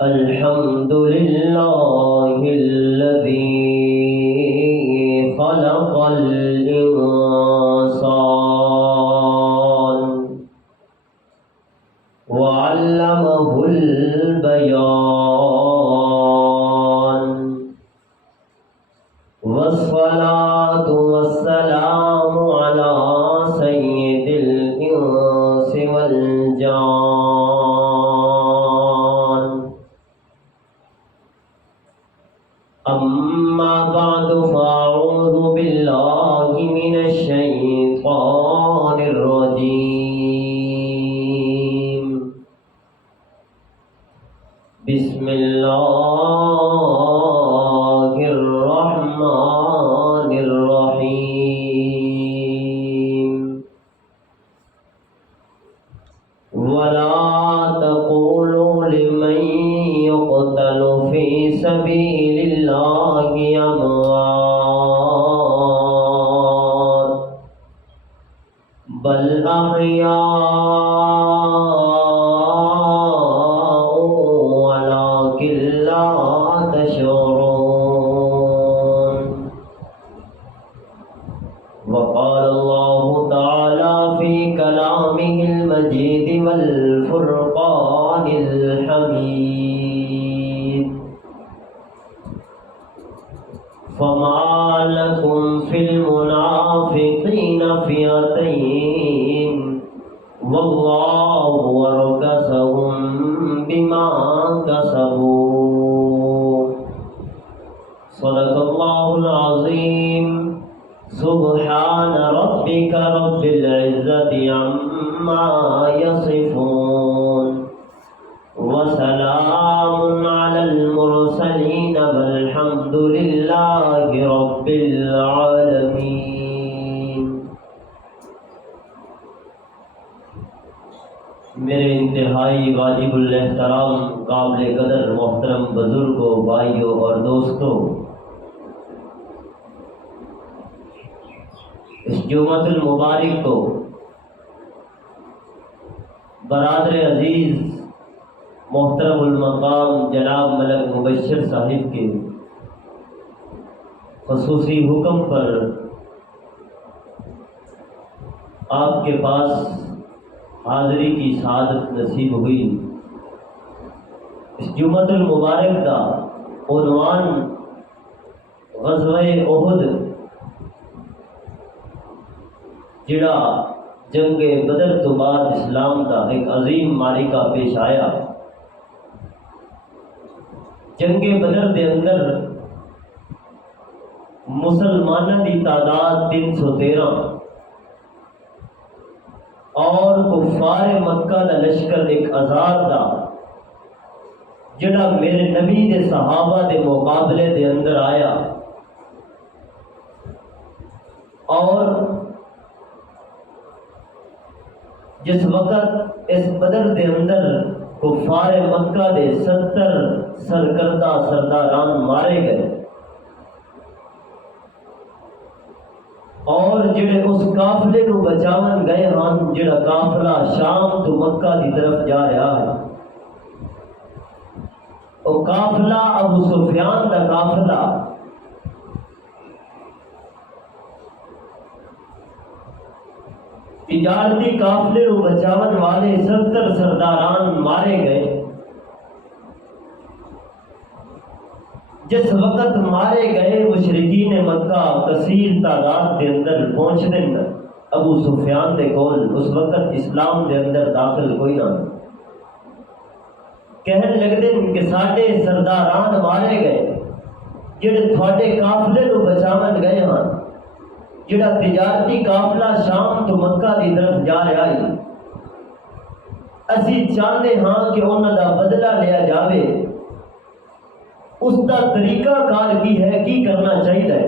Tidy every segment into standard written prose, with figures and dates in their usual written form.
الحمد لله الذي خلق الإنسان وعلمه البيان والصلاة والسلام على سيد الإنس والجان أما بعد فأعوذ بالله من الشيطان الرجيم بسم الله الرحمن الرحيم ولا تقولوا لمن يقتل في سبيل الله أموات بل أحياء ولكن لا تشعرون وقال الله تعالى في كلامه المجيد والفرقان الحميد فما لكم في المنافقين فئتين والله أركسهم بما كسبوا صدق الله العظيم سبحان ربك رب العزة عما يصفون وسلام على المرسلين والحمد لله رب العالمين. میرے انتہائی واجب الاحترام قابل قدر محترم بزرگوں، بھائیوں اور دوستوں، اس جمعۃ المبارک کو برادر عزیز محترم المقام جناب ملک مبشر صاحب کے خصوصی حکم پر آپ کے پاس حاضری کی سعادت نصیب ہوئی۔ اس جمعۃ المبارک کا عنوان غزوہ احد، جڑا جنگ بدر تو بعد اسلام کا ایک عظیم معرکہ پیش آیا۔ جنگ بدر دے اندر مسلمانوں کی تعداد 313 اور کفار مکہ کا لشکر 1000 دا جڑا میرے نبی دے صحابہ دے مقابلے دے اندر آیا، اور جس وقت اس بدر دے اندر کفار مکہ دے 70 سرکردہ سرداران مارے گئے، اور جڑے اس قافلے کو بچاون گئے ہن، جڑا قافلہ شام تو مکہ دی طرف جا رہا ہے، وہ قافلہ ابو سفیان کا قافلہ تجارتی قافلے کو بچاون والے 70 سرداران مارے گئے۔ جس وقت مارے گئے مشرکین مکہ کثیر تعداد کے اندر پہنچ دیں ابو سفیان دے کول، اس وقت اسلام دے اندر داخل کوئی نہ، کہنے لگتے کہ ساڈے سرداران مارے گئے جڑے تھوڑے قافلے کو بچاون گئے ہاں، جڑا تجارتی قافلہ شام تو مکہ دی طرف جا رہا ہے، اسی چاہتے ہاں کہ انہوں دا بدلہ لیا جاوے۔ اس کا طریقہ کار کی ہے، کی کرنا چاہیے؟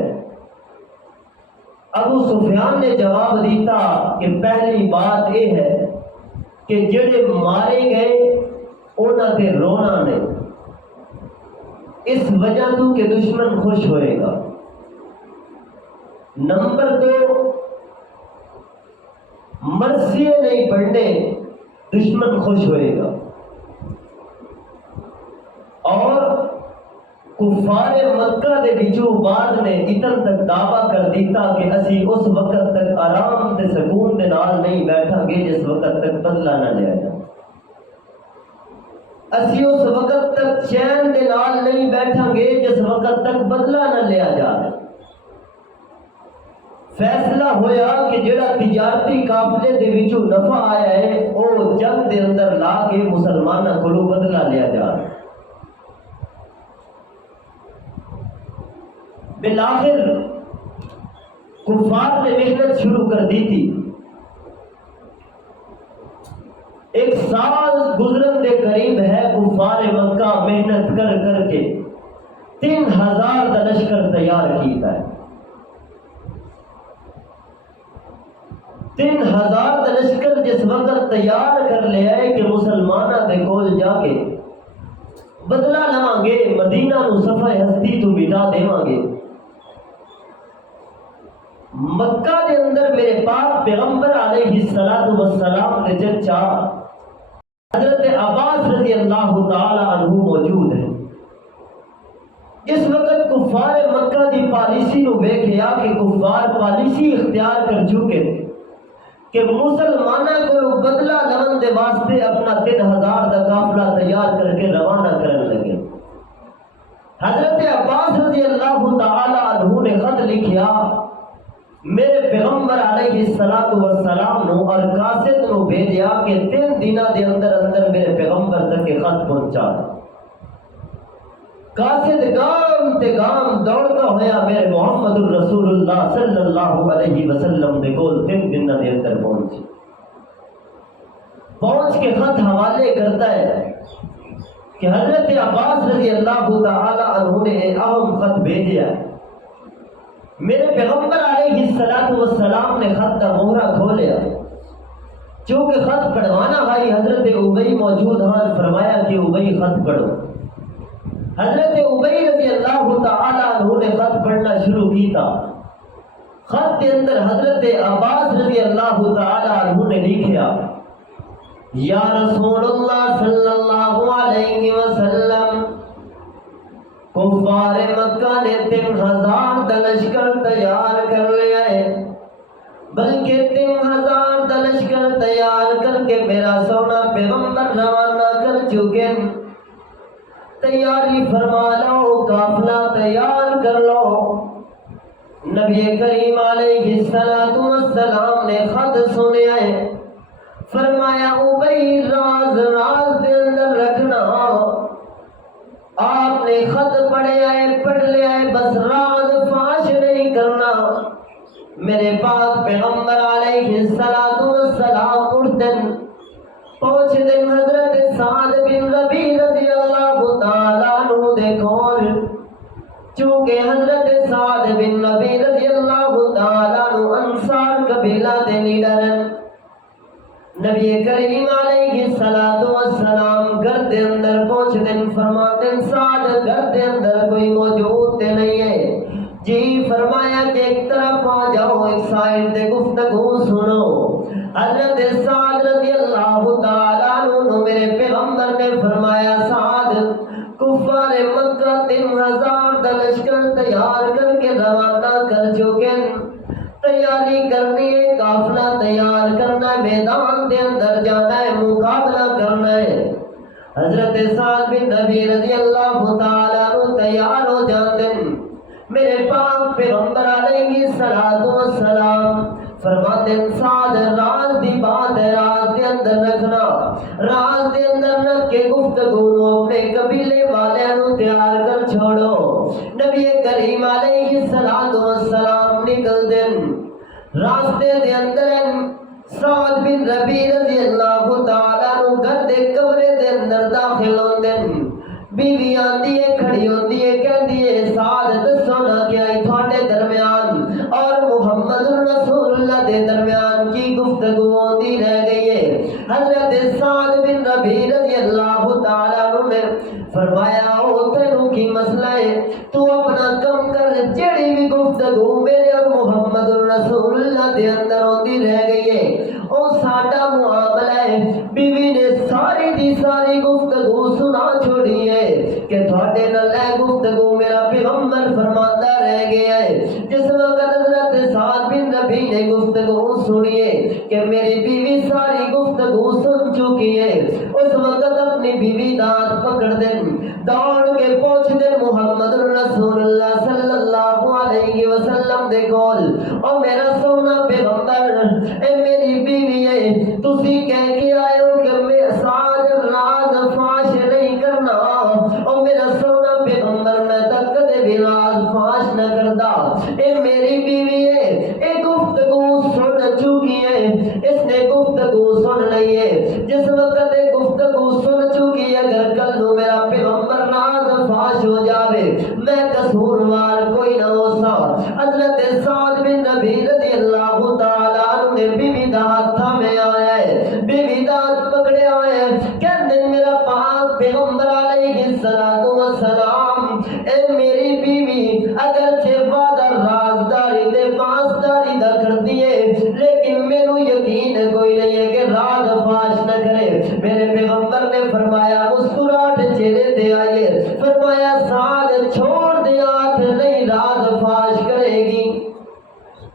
ابو سفیان نے جواب دیتا کہ پہلی بات یہ ہے کہ جڑے مارے گئے انہوں نے رونا نہیں، اس وجہ تو کہ دشمن خوش ہوئے گا۔ نمبر 2، مرثیے نہیں پڑھنے، دشمن خوش ہوئے گا۔ اور کفار مکہ دے وچوں بعد نے اتن تک دعویٰ کر دیتا کہ اسی اس وقت تک آرام تے سکون دے نال نہیں بیٹھا گے جس وقت تک بدلہ نہ لیا جائے، اسی اس وقت تک چین دے نال نہیں بیٹھا گے جس وقت تک بدلہ نہ لیا جائے۔ فیصلہ ہویا کہ جڑا تجارتی قافلے دے وچوں نفع آیا ہے وہ جنگ دے اندر لا کے مسلمانوں کو بدلہ لیا جائے۔ بالآخر کفار نے محنت شروع کر دی تھی، 1 سال گزرن دے قریب ہے، کفار مکہ محنت کر کر کے 3000 کا لشکر تیار کیتا ہے۔ 3000 کا لشکر جس وقت تیار کر لیا ہے کہ مسلمانوں دے کول جا کے بدلہ لواں گے، مدینہ نو صفحہ ہستی تو مٹا دیواں گے۔ مکہ دے اندر میرے پاک پیغمبر علیہ السلام کے چچا حضرت عباس رضی اللہ تعالی عنہ موجود ہیں۔ اس وقت کفار مکہ دی پالیسی نو ویکھیا کہ کفار پالیسی اختیار کر چکے کہ مسلمانوں کو بدلہ لون دے واسطے اپنا 3000 کا قافلہ تیار کر کے روانہ کرنے لگے۔ حضرت عباس رضی اللہ تعالی عنہ نے خط لکھیا میرے پیغمبر علیہ السلام نو اور قاصد نو بھیجیا کہ 3 دنوں دے اندر اندر میرے پیغمبر تک یہ خط پہنچا۔ قاصد گام تے گام دوڑتا ہویا میرے محمد الرسول اللہ صلی اللہ علیہ وسلم دے کول 3 دنوں دے اندر پہنچ کے خط حوالے کرتا ہے کہ حضرت عباس رضی اللہ تعالی عنہ نے اہم خط بھیجا۔ میرے پیغمبر علیہ السلام نے خط کا مہرہ کھولیا، چونکہ خط پڑھوانا بھائی حضرت ابی موجود ہیں، فرمایا کہ ابی خط پڑھو۔ حضرت ابی رضی اللہ تعالی عنہ نے خط پڑھنا شروع کیتا۔ خط کے اندر حضرت عباس رضی اللہ تعالی عنہ نے لکھیا یا رسول اللہ صلی اللہ علیہ وسلم، کفار مکہ نے 3000 کا لشکر تیار کر لیا ہے، بلکہ 3000 کا لشکر تیار کر کے میرا سونا پیغمبر روانہ کر چکے، تیاری فرما لو، قافلہ تیار کر لو۔ نبی کریم علیہ السلام نے خط سنیا ہے، فرمایا ابی راز راز دے اندر رکھنا، آپ نے خط پڑھ لیا ہے بس راز فاش نہیں کرنا۔ میرے پاک پیغمبر علیہ السلام اٹھتن پہنچ دن حضرت سعد بن ربیع رضی اللہ تعالی عنہ دے کول، چونکہ حضرت سعد بن ربیع رضی اللہ تعالی عنہ انصار قبیلہ دے لیڈر ہیں۔ نبی کریم علیہ السلام گھر دے اندر پہنچ دن فرماتے ہیں سعد گھر دے اندر کوئی موجود تے نہیں ہے جی، فرمایا کہ ایک طرف آ جاؤ، ایک سائڈ تے گفتگو سنو۔ حضرت سعد رضی اللہ تعالیٰ عنہ میرے پیغمبر نے فرمایا سعد کفار مکہ 3000 کا لشکر تیار کر کے روانہ کر چکے، تیاری کرنی ہے، قافلہ تیار کرنا ہے، میدان دے اندر جانا ہے، مقابلہ کرنا ہے۔ حضرت سعد بن ربیع رضی اللہ تعالیٰ عنہ تیار ہو جاتے ہیں۔ میرے پاک پیغمبر علیہ السلام فرماتے ہیں سعد راز دی بات ہے، راز دے اندر رکھنا، راز دے اندر رکھ کے گفتگو اپنے قبیلے والوں تیار کر چھوڑو۔ نبی کریم علیہ السلام نکل دن راستے دے اندر سعد بن ربیع رضی اللہ تعالیٰ عنہ گھر دے کمرے دے اندر داخل ہوندے، بیوی آندی ہے، کھڑی ہوندی ہے، کہندی ہے سعد دسو نا کیا تھوڑے درمیان اور محمد رسول اللہ دے درمیان کی گفتگو ہوندی رہ گئی ہے۔ حضرت سعد بن ربیع رضی اللہ تعالیٰ عنہ نے فرمایا او تینوں کی مسئلہ ہے، تو اپنا کم کر، جڑی بھی گفتگو میرے اور محمد رسول اللہ دے اندر ہوندی رہ گئی ہے او ساڈا معاملہ ہے۔ بیوی نے ساری دی ساری گفتگو سنا چھوڑی ہے کہ تھوڑے نال گفتگو میرا پیغمبر فرماتا رہ گیا ہے. جس وقت حضرت سعد بن ربی نے گفتگو سنیے کہ میری بیوی ساری گفتگو سن چکی ہے, اس وقت اپنی بیوی دانت پکڑ دیں, دوڑ کے پہنچ دے محمد رسول اللہ صلی اللہ علیہ وسلم دے کول. او میرا سونا پیغمبر, اے میری بیوی ہے, تسی کہہ کے آئے ہو کہ میں سعد راز فاش نہیں کرنا. او میرا سونا پیغمبر, میں تک کدے بھی راز فاش نہ کرتا. اے میری بیوی ہے, اے گفتگو سن چکی ہے, اس نے گفتگو سن لی ہے. جس وقت اے گفتگو سن چکی ہے, اگر کل نو میرا پیغمبر راز فاش ہو جاوے, میں قصوروار کوئی نہ ہو سا. حضرت سعد بن ربی رضی اللہ تعالیٰ عنہ نے بیوی دا ہاتھ تھامے آیا ہے, بیوی دا ہاتھ پکڑے آئے ہیں, کہندے میرا پاک پیغمبر علیہ السلام, اے میری بیوی اگرچہ وعدہ رازداری دے پاسداری دا کرتی ہے, لیکن میرے یقین کوئی نہیں ہے کہ راز فاش نہ کرے. میرے پیغمبر نے فرمایا, مسکراہٹ چہرے تے آئیے, فرمایا سعد چھوڑ دے ہاتھ, نہیں راز فاش کرے گی.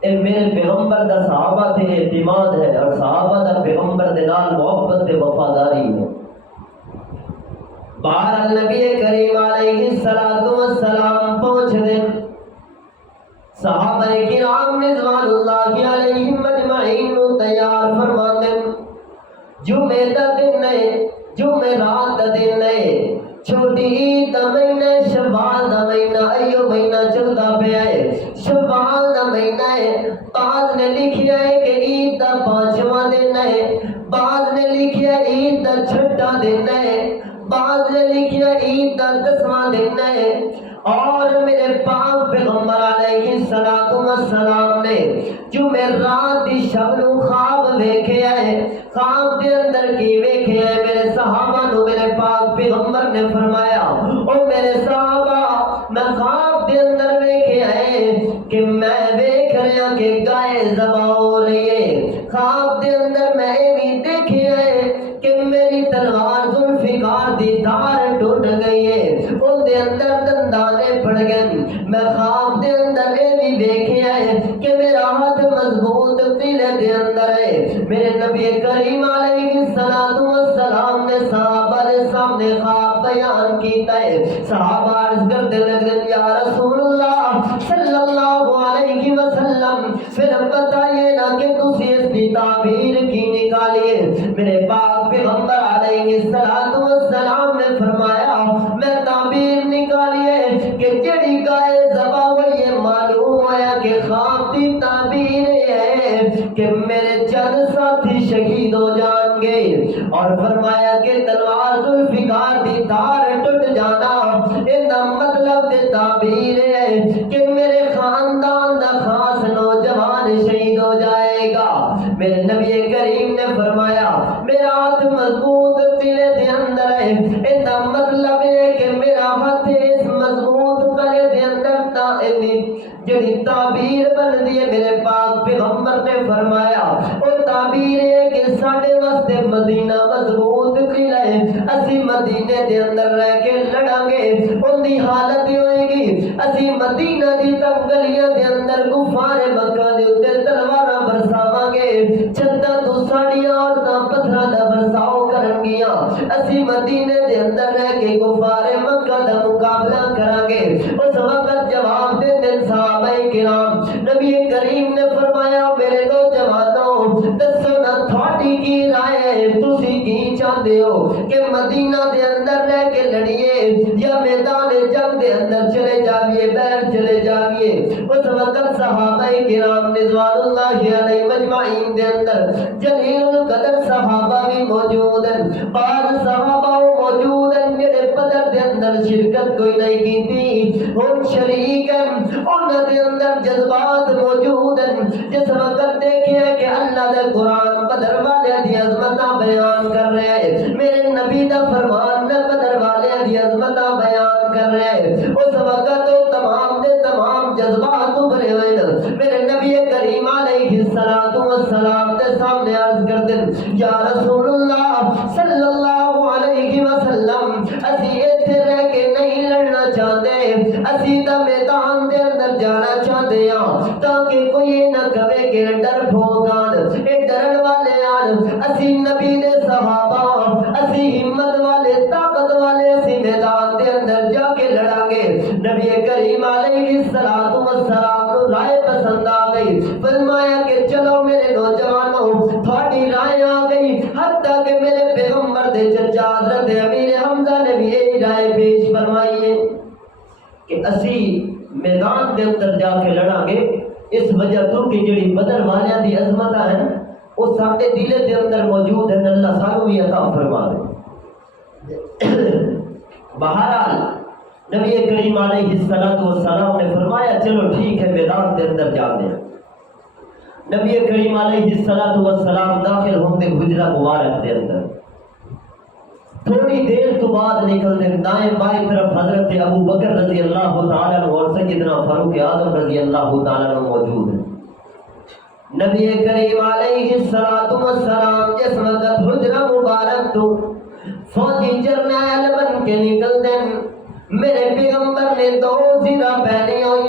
اے میرے پیغمبر دا صحابہ تے اعتماد ہے, اور صحابہ دا پیغمبر دے نال محبت تے وفاداری ہے. بہر نبی کریم علیہ السلام پہنچ دے, صحابہ کرام رضوان اللہ علیہم اجمعین تیار فرما دے. جمعے دا دن ہے, جمعرات دا دن ہے, چھوٹی عید دا مہینہ, شوال دا مہینہ, ایو مہینہ چلتا پیا ہے, شوال دا مہینہ ہے. بعض نے لکھیا ہے کہ عید دا 5واں دن ہے, بعض نے لکھیا عید دا 6واں دن ہے, بعض نے لکھیا عید دا 10واں دن ہے. اور میرے پاک پیغمبر علیہ السلام نے جمعرات دی شب نو خواب ویکھیا ہے. خواب دے اندر کی ویکھیا ہے, میرے صحابہ نو میرے پاک پیغمبر نے فرمایا, او میرے صحابہ میں خواب دے اندر ویکھیا ہے کہ میں ویکھ رہا کہ گائے ذبح ہو رہی ہے. خواب دے اندر میں بھی دیکھیا ہے کہ میری تلوار ذوالفقار دی دھار ٹوٹ گئی ہے, ان دے اندر دندانے پڑ گئے. میں خواب دے اندر بھی ویکھیا ہے کہ میرا ہاتھ مضبوط قلعے دے اندر ہے. میرے نبی کریم علیہ السلام نے صحابہ دے سامنے خواب بیان کیتا ہے. صحابہ عرض کرتے لگے, یا رسول اللہ صلی اللہ علیہ وسلم, پھر بتائیے نا کہ تسی اس کی تعبیر کی نکالیے. میرے پاک پیغمبر علیہ السلام نے فرمایا, میں تعبیر نکالیے کہ جڑی گائے ذبح ہوئی ہے, معلوم ہوا کہ خواب دی تعبیر ہے کہ میرے چند ساتھی شہید ہو جان گے. اور فرمایا کہ تلوار ذوالفقار دی دھار ٹوٹ جانا, ادا مطلب دے تعبیر ہے کہ میرے خاندان دا خاص نوجوان شہید ہو جائے گا. میرے نبی کریم نے فرمایا, میرا ہاتھ مضبوط قلعے دے اندر ہے, ادا مطلب ہے کہ میرا ہاتھ اس مضبوط قلعے دے اندر جڑی تعبیر بن دی ہے. میرے پاک پیغمبر نے فرمایا, وہ تعبیر ہے کہ ساڈے واسطے مدینہ مضبوط قلعہ ہے, اسی مدینے دے اندر رہ کے لڑاں گے, ان دی حالت ہوئے گی اسی مدینہ دی تنگ گلیاں دے اندر کفار مکہ دے اوتے تلواراں برساواں گے, چھتاں تو ساڈیاں عورتاں پتھراں دا برساؤ کرن گیاں, اسی مدینے دے اندر رہ کے کفار مکہ دا مقابلہ کراں گے. اس وقت جواب دے دن صحابہ کرام, نبی کریم نے فرمایا, میرے نوجوانوں دسو نا تھوڑی کی رائے ہے, تسی کی چاہتے ہو کہ مدینہ دے اندر رہ کے لڑیے یا میدان جنگ دے اندر چلے جاویے, باہر چلے جاویے. اس وقت صحابہ کرام رضوان اللہ علیہ مجمعین دے اندر جلیل القدر صحابہ بھی موجود ہیں, بعض صحابہ موجود ہیں جڑے بدر دے اندر شرکت کوئی نہیں کی تھی, ان شریک ہیں, انہاں دے اندر جذبات موجود ہیں. جس وقت دیکھے کہ اللہ دے قرآن بدر والے دی عظمتاں بیان کر رہے ہیں, میرے نبی دا فرمان نہ بدر والے دی عظمتاں بیان کر رہے ہیں, اس وقت وہ تمام دے تمام جذبات ابھرے ہوئے ہیں. میرے نبی کریم علیہ السلام دے سامنے عرض کر دیں, یا رسول اللہ صلی اللہ علیہ وسلم, اسی ایتھے رہ کے نہیں لڑنا, اسی دا میدان دے اندر جانا چاہتے ہیں تاکہ کوئی یہ نہ کہے کہ ڈر بھوگان اے ڈرن والے آن اسی نبی دے صحابہ اسی ہمت والے طاقت والے اسی میدان دے اندر جا کے لڑا گے۔ نبی کریم علیہ السلام کو رائے پسند آ گئی، فرمایا کہ چلو میرے نوجوانوں تھوڑی رائے آ گئی، حتیٰ کہ میرے پیغمبر دے چچا حضرت امیر حمزہ نے بھی یہی رائے پیش فرمائی ہے کہ اسی میدان دے اندر جا کے لڑا گے۔ اس وجہ تو کہ جڑی بدر والیاں دی عظمت ہے وہ ساڈے دل دے اندر موجود ہے، اللہ سانو بھی عطا فرما دے۔ بہرحال نبی کریم علیہ السلام نے فرمایا چلو ٹھیک ہے میدان دے اندر جاتے ہیں۔ نبی کریم علیہ السلام داخل ہوتے حجرہ مبارک دے اندر، تھوڑی دیر تو بعد نکلتے دائیں بائیں طرف حضرت ابو بکر رضی اللہ تعالیٰ عنہ اور سیدنا فاروق اعظم رضی اللہ تعالیٰ عنہ موجود ہیں۔ نبی کریم علیہ السلام جس وقت حجرہ مبارک تو فوجی جرنیل بن کے نکل دیں، میرے پیغمبر نے دو زیرہ پہنی ہوئی،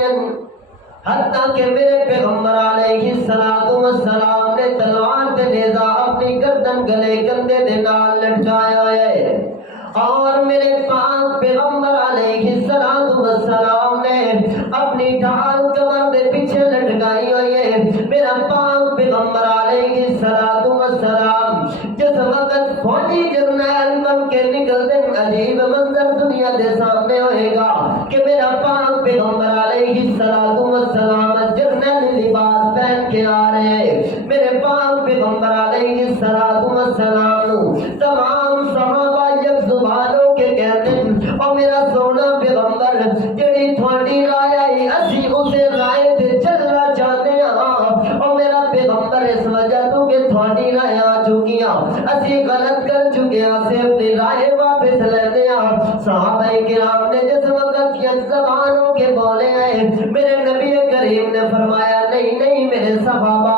حتیٰ کہ میرے پیغمبر علیہ السلام نے تلوار دے نیزہ اپنی گردن گلے کندھے دے نال لٹکایا ہے، اور میرے پاک پیغمبر علیہ السلام نے اپنی ڈھال کمر دے پیچھے لٹکائی ہوئی ہے۔ میرا پاک پیغمبر علیہ السلام جس وقت فوجی جرنیل بن کے نکل دیں، عجیب منظر دنیا دے سامنے ہوئے گا کہ میرا پاک پیغمبر علیہ السلام جرنیل لباس پہن کے آ رہے ہیں۔ میرے پاک پیغمبر علیہ السلام تمام صحابہ یک زبان ہو کے کہتے ہیں اور میرا سونا پیغمبر جڑی تھوڑی رائے آئی اسی اسے رائے تے چلنا چاہتے ہیں، اور میرا پیغمبر اس وجہ تو کہ تھوڑی رائے آ چکی ہیں اسی غلط کر چکے ہیں، اسے اپنی رائے واپس لیتے ہیں۔ صحابہ کرام نے جس وقت یک زبان ہو کے بولے ہیں، میرے نبی کریم نے فرمایا نہیں نہیں میرے صحابہ،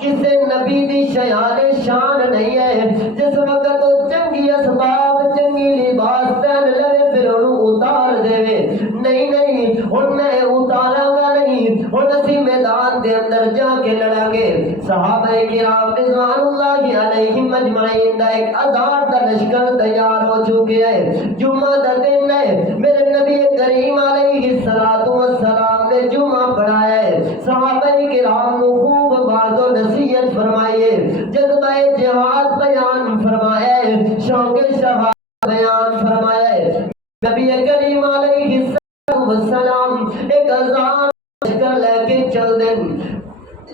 کسے نبی دی شیان شان نہیں ہے جس وقت وہ چنگی اسباب چنگی لباس پہن لے پھر انہوں اتار دے، نہیں نہیں ہن میں اتارا گا نہیں، ہن اسی میدان دے اندر جا کے لڑا گے۔ صحابہ کرام رضوان اللہ علیہم اجمعین دا ایک ہزار دا لشکر تیار ہو چکے ہیں، جمعہ دا دن ہے، میرے نبی کریم علیہ السلام نے جمعہ پڑھایا ہے، صحابہ کرام کو خوب باز و نصیحت فرمائیے، جذبہ جہاد بیان فرمایا ہے، شوق شہادت بیان فرمایا ہے۔ نبی کریم علیہ السلام ایک ہزار لشکر لے کے چل دیں،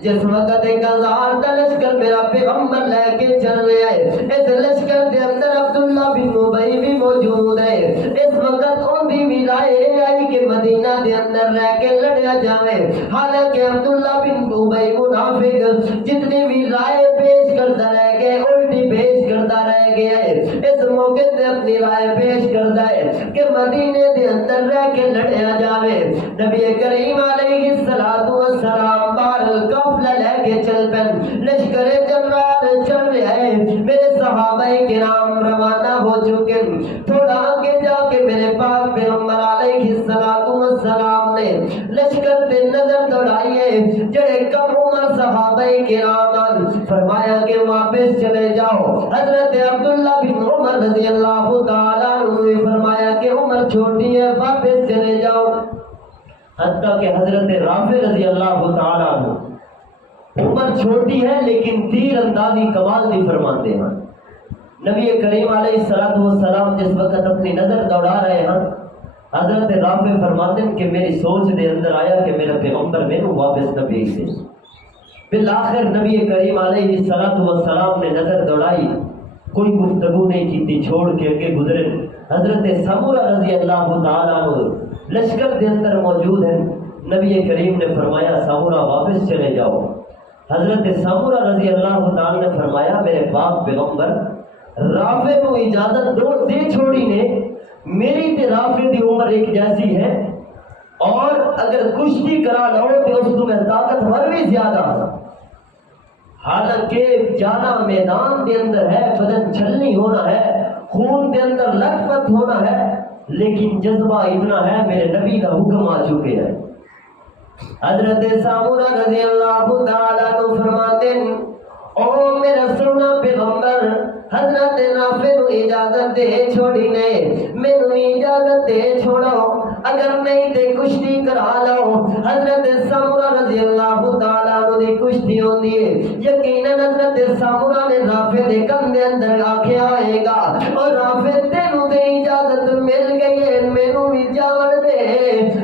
جس وقت ایک ہزار کا لشکر میرا پیغمبر لے کے چل رہا ہے، اس لشکر کے اندر عبداللہ بن ابی بھی موجود ہے۔ اس وقت ان بھی رائے آئی کہ مدینہ دے اندر رہ کے لڑیا جاوے، حالانکہ عبداللہ بن ابی منافق جتنی بھی رائے پیش کرتا رہ گئے الٹی پیش کرتا رہ گیا ہے، اس موقع پہ اپنی رائے پیش کرتا ہے کہ مدینے دے اندر رہ کے لڑیا جاوے۔ نبی کریم علیہ السلام بار قافلہ لے کے چل پن، لشکر جنرال چل رہے ہیں، میرے صحابہ کرام روانہ ہو چکے، تھوڑا آگے جا کے میرے پاک پیغمبر علیہ السلام نے لشکر پہ نظر دوڑائی ہے، جڑے کم عمر صحابہ کرام فرمایا کہ واپس چلے جاؤ۔ حضرت عبداللہ بن عمر رضی اللہ تعالیٰ عنہ نے فرمایا کہ عمر چھوٹی ہے واپس چلے جاؤ، حتیٰ کہ حضرت رافع رضی اللہ تعالیٰ عنہ عمر چھوٹی ہے لیکن تیر اندازی کمال دی فرماتے ہیں۔ نبی کریم علیہ السلام جس وقت اپنی نظر دوڑا رہے ہیں، حضرت رافع فرماتے ہیں کہ میری سوچ دے اندر آیا کہ میرا پیغمبر میں واپس نہ بھیج دے۔ بالآخر نبی کریم علیہ السلام نے نظر دوڑائی، کوئی گفتگو نہیں کی تھی، چھوڑ کے اگے گزرے۔ حضرت سمورہ رضی اللہ تعالیٰ عنہ لشکر دے اندر موجود ہیں، نبی کریم نے فرمایا سمورہ واپس چلے جاؤ۔ حضرت سمورہ رضی اللہ تعالیٰ نے فرمایا میرے پاک پیغمبر رافع کو اجازت دے چھوڑی نے، میری تے رافع دی عمر ایک جیسی ہے، اور اگر کشتی کرا لو تو اس کو میں طاقتور بھی زیادہ، حالانکہ جانا میدان دے اندر ہے، بدن چھلنی ہونا ہے، خون دے اندر لت پت ہونا ہے، لیکن جذبہ اتنا ہے میرے نبی کا حکم آ چکے ہیں۔ حضرت سامورہ رضی اللہ تعالیٰ عنہ فرماتے ہیں او میرا سونا پیغمبر حضرت نافع نو اجازت دے چھوڑی نے مینوں اجازت دے چھوڑو اگر نہیں تے کشتی کرا لو۔ حضرت سامورہ رضی اللہ تعالیٰ عنہ دی کشتی ہوندی ہے، یقیناً حضرت سامورہ نے رافع دے کندھے اندر آکھیا آئے گا اور رافع تینوں تے اجازت مل گئی ہے مینوں بھی جاون دے۔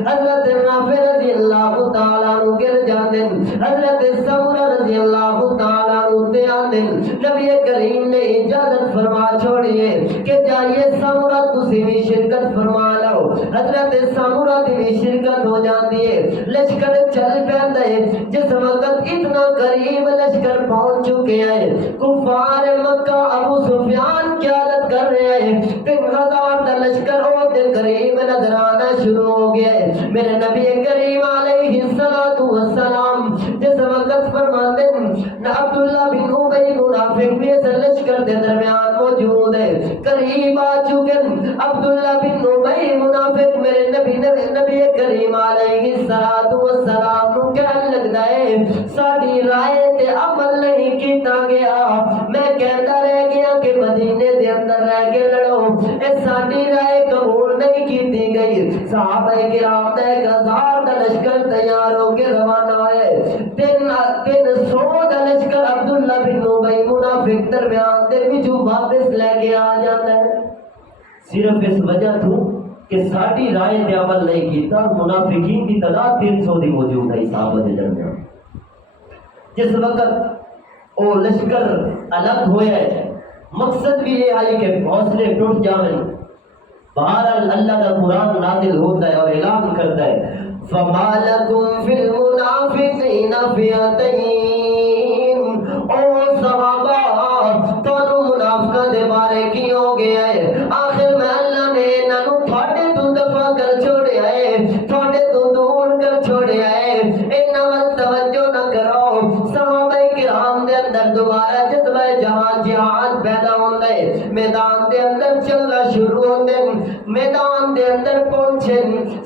حضرت رافع رضی اللہ تعالیٰ عنہ گر جاندے، حضرت سامورہ رضی اللہ تعالیٰ عنہ تے آندے، نبی کریم نے اجازت فرما چھوڑیے کہ جائیے سامورہ تسی بھی شرکت فرما لو۔ حضرت سامورہ دی بھی شرکت ہو جاتی ہے، لشکر چل پیندا ہے۔ جس وقت اتنا قریب لشکر پہنچ چکے ہیں، کفار مکہ ابو سفیان قیادت کر رہے ہیں، 3000 دا لشکر اور دے قریب نظر آنا شروع ہو گیا ہے۔ میرے نبی کریم علیہ السلام جس وقت فرماتے ہیں عبداللہ بن ابی منافق بھی اس لشکر کے درمیان موجود ہے، قریب آ چکے ہیں۔ عبداللہ بن ابی منافق میرے نبی کریم علیہ السلام نو کہنے لگتا ہے ساڈی رائے تے عمل نہیں کیتا گیا، میں کہتا رہ گیا کہ مدینے دے اندر رہ کے لڑو، اے ساڈی رائے قبول نہیں کیتی گئی۔ صحابہ کرام دا 1000 دا لشکر تیار ہو کے روانہ ہوئے، 300 دا لشکر عبداللہ بن ابی منافق درمیان دے وچوں واپس لے کے آ جاتا ہے، صرف اس وجہ تو کہ ساڈی رائے تے عمل نہیں کیتا۔ منافقین کی تعداد 300 دی موجود ہے صحابہ دے درمیان۔ جس وقت وہ لشکر الگ ہویا ہے، مقصد بھی یہ آئی کہ حوصلے ٹوٹ جائیں۔ بہرحال اللہ کا قرآن نازل ہوتا ہے اور اعلان کرتا ہے فَمَا لَكُمْ فِي الْمُنَافِقِينَ فِئَتَيْنِ، او صحابہ تانوں منافقاں دے بارے کی ہو گیا ہے؟ آخر میں اللہ نے انہاں نوں تھوڑے تو دفع کر چھوڑیا ہے، تھوڑے تو دور کر چھوڑیا ہے، انہاں ول توجہ نہ کرو۔ صحابہ کرام دے اندر دوبارہ جذبہ جہاد پیدا ہوندا ہے، میدان دے اندر چلنا شروع ہوندے، میدان دے اندر پہنچے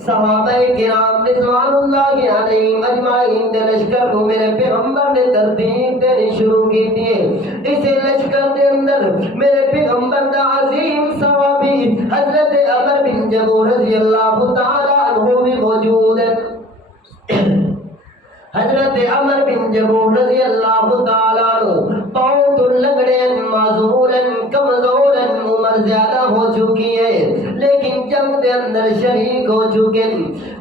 صحابہ کرام رضوان اللہ علیہم اجمعین دے لشکر کو میرے پیغمبر نے ترتیب دینی شروع کی تھی۔ اس لشکر دے اندر میرے پیغمبر دا عظیم صحابی حضرت عمر بن جموح رضی اللہ تعالیٰ عنہ بھی موجود ہے۔ حضرت عمر بن جموح رضی اللہ تعالیٰ عنہ بہت لنگڑے معذور کمزور، عمر زیادہ ہو چکی ہے لیکن جنگ دے اندر شریک ہو چکے۔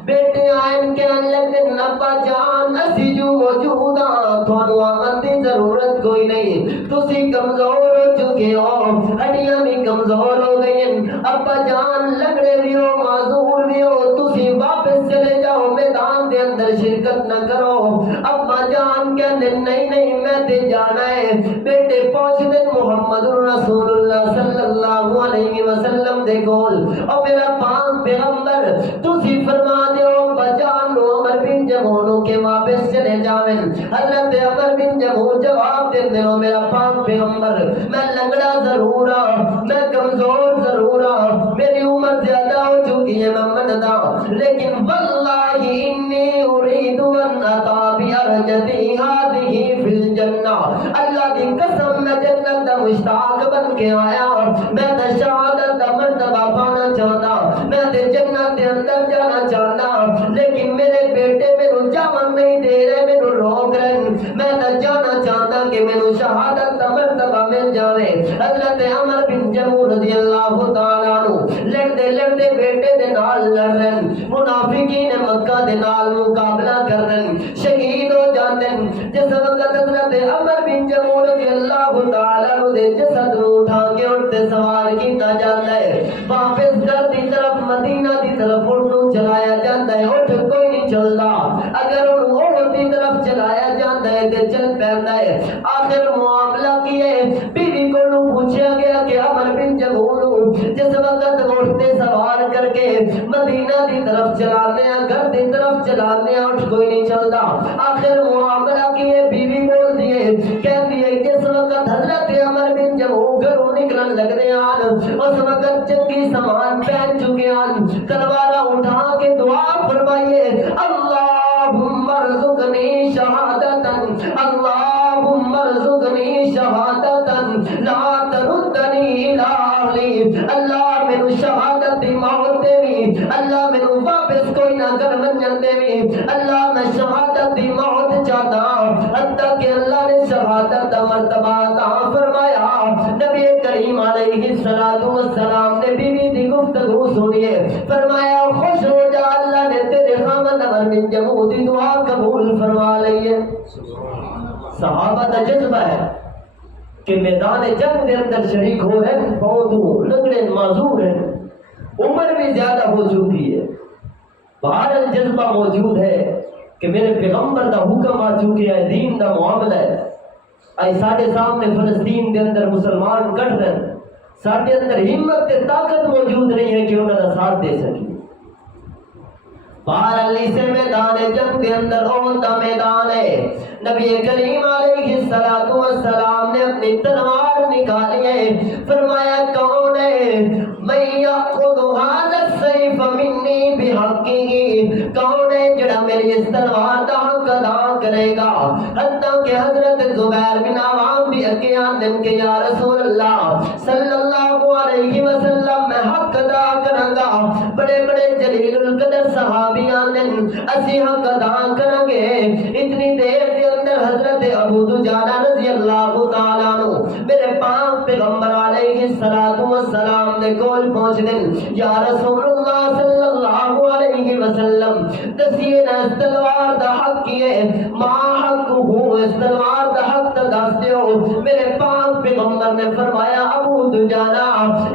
بیٹے آئین کہنے لگے ابا جان اسی جو موجود ہاں، تھانوں آمن دی ضرورت کوئی نہیں، تسی کمزور ہو چکے ہو، ہڈیاں بھی کمزور ہو گئی ہیں، ابا جان لنگڑے بھی ہو معذور بھی ہو، تسی واپس چلے جاؤ، میدان دے اندر شرکت نہ کرو۔ ابا جان کہنے نہیں نہیں میں تے جانا ہے۔ بیٹے پہنچ دے محمد رسول اللہ صلی اللہ علیہ وسلم دے کول، اور میرا پاک پیغمبر تسی فرما دیو بجان نو عمر بن جموح نو کے واپس چلے جاویں۔ حضرت عمر بن جموح جواب دیندے ہو میرا پاک پیغمبر میں لنگڑا ضرور ہاں، میں کمزور ضرور ہاں، میری عمر زیادہ ہو چکی ہے، میں مندا، لیکن واللہ انی اريد ان اطا بارجتي هذه في الجنہ، اللہ دی قسم میں جنت دا مشتاق بن کے آیا، میں تے شہادت دا مرتبہ پانا چاہتا، میں تے جنت دے اندر جانا چاہتا، لیکن میرے بیٹے مینوں جاون نہیں دے رہے، مینوں روک رہے، میں تے جانا چاہتا کہ مینوں شہادت دا مرتبہ مل جاوے۔ حضرت عمر بن جموح رضی اللہ تعالیٰ عنہ لڑتے لڑتے بیٹے دے نال لڑ رہے، منافقین مکہ دے نال مقابلہ کر رہے، شہید ہو جاندے۔ جس وقت حضرت عمر بن جموح رضی اللہ تعالیٰ عنہ دے جسد نو اٹھا کے اٹھتے سوار کیتا جاتا ہے، واپس گھر دی طرف مدینہ دی طرف انہوں چلایا جاتا ہے، اٹھ کوئی نہیں چلتا، اگر انہوں اٹھ دی طرف چلایا جاتا ہے تے چل پیندا ہے۔ آخر معاملہ کیے بیوی کو نو پوچھا گیا کہ عمر بن جموح نو جس وقت اٹھتے سوار کر کے مدینہ دی طرف چلانے ہیں، گھر دی طرف چلانے ہیں، اٹھ کوئی نہیں چلتا۔ آخر معاملہ کیے بیوی بول دیے کہہ دیے جس وقت حضرت عمر بن جموح گھروں نکلن لگتے ہیں، اس وقت جنگی سامان پہن چکے ہیں، تلوار اٹھا کے دعا فرمائیے، اللہم ارزقنی شہادتن، اللہم ارزقنی شہادتن لا تردنی الی اہلی، اللہ مینوں شہادت دی موت دیوی، اللہ مینوں واپس کوئی نہ کر منجن دیوی، اللہ میں شہادت دی موت چاہتا ہوں، حتیٰ کہ اللہ نے شہادت دا مرتبہ عطا فرمایا۔ نبی کریم علیہ السلام نے بیوی دی گفتگو سنیے، فرمایا خوش ہو جا، اللہ نے تیرے خامد امر بن جمود دی دعا قبول فرما لی ہے۔ صحابہ دا جذبہ ہے کہ میدان جنگ دے اندر شریک ہو رہے ہیں، بہت لگڑے معذور ہیں، عمر بھی زیادہ ہو چکی ہے، بہرحال جذبہ موجود ہے کہ میرے پیغمبر دا حکم آ چکے ہے، دین دا معاملہ ہے، آئی ساڑھے سامنے فلسطین دے اندر مسلمان کٹ رہے ہیں، ساڑھے اندر ہمت تے طاقت موجود نہیں ہے کہ انہوں نے ساتھ دے سکی۔ بہرحال اسے میدان جنگ دے اندر ہوتا میدان ہے، نبی کریم علیہ السلام نے اپنی تلوار نکالی ہے، فرمایا کون ہے میں یاخذ ھذا السیف منی بحقہ، کون ہے جڑا میری اس تلوار دا حق ادا کرے گا؟ حتیٰ کہ حضرت زبیر بن عوام بھی اگے آندے کہ یا رسول اللہ صلی اللہ علیہ وسلم میں حق ادا کراں گا، بڑے بڑے جلیل القدر صحابی آندے اسی حق ادا کریں گے۔ اتنی دیر کے اندر حضرت ابو دجانہ رضی اللہ تعالیٰ عنہ میرے پاک پیغمبر علیہ السلام دے کول پہنچ دن، یا رسول اللہ صلی اللہ علیہ وسلم دسیے نا اس تلوار دا حق کیے، ما حق ہو اس تلوار دا حق تا دس دیو۔ میرے پاک پیغمبر نے فرمایا ابو دجانہ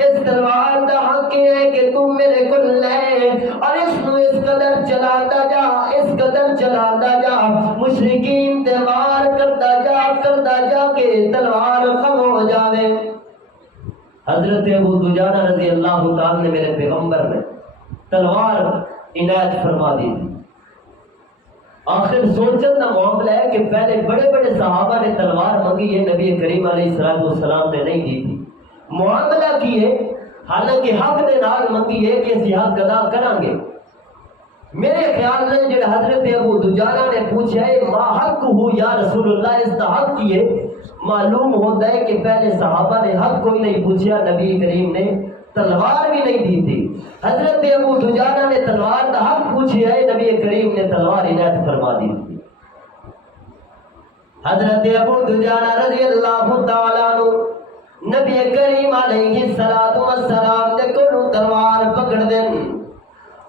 اس تلوار دا حق ہے کہ تم میرے کل لے اور اس نو اس قدر چلاتا جا، اس قدر چلاتا جا، مشرکین تے وار کرتا جا کہ تلوار ختم ہو جاوے۔ حضرت ابو دجانہ رضی اللہ تعالی نے میرے پیغمبر نے تلوار عنایت فرما دی تھی۔ آخر سوچن کا معاملہ ہے کہ پہلے بڑے بڑے صحابہ نے تلوار مانگی ہے، نبی کریم علیہ السلام نے نہیں دی تھی۔ معاملہ کی ہے حالانکہ حق دے نال منگی ہے کہ اسی حق ادا کریں گے۔ میرے خیال میں جو حضرت ابو دجانہ نے پوچھا ہے ما حق ہو یا رسول اللہ، اس کا حق کی ہے، معلوم ہوتا ہے کہ پہلے صحابہ نے حق کوئی نہیں پوچھا، نبی کریم نے تلوار بھی نہیں دی تھی۔ حضرت ابو دجانہ نے تلوار کا حق پوچھا ہے، نبی کریم نے تلوار عنایت فرما دی تھی۔ حضرت ابو دجانہ رضی اللہ تعالیٰ عنہ نبی کریم علیہ السلام نے کلو تلوار پکڑ دیں،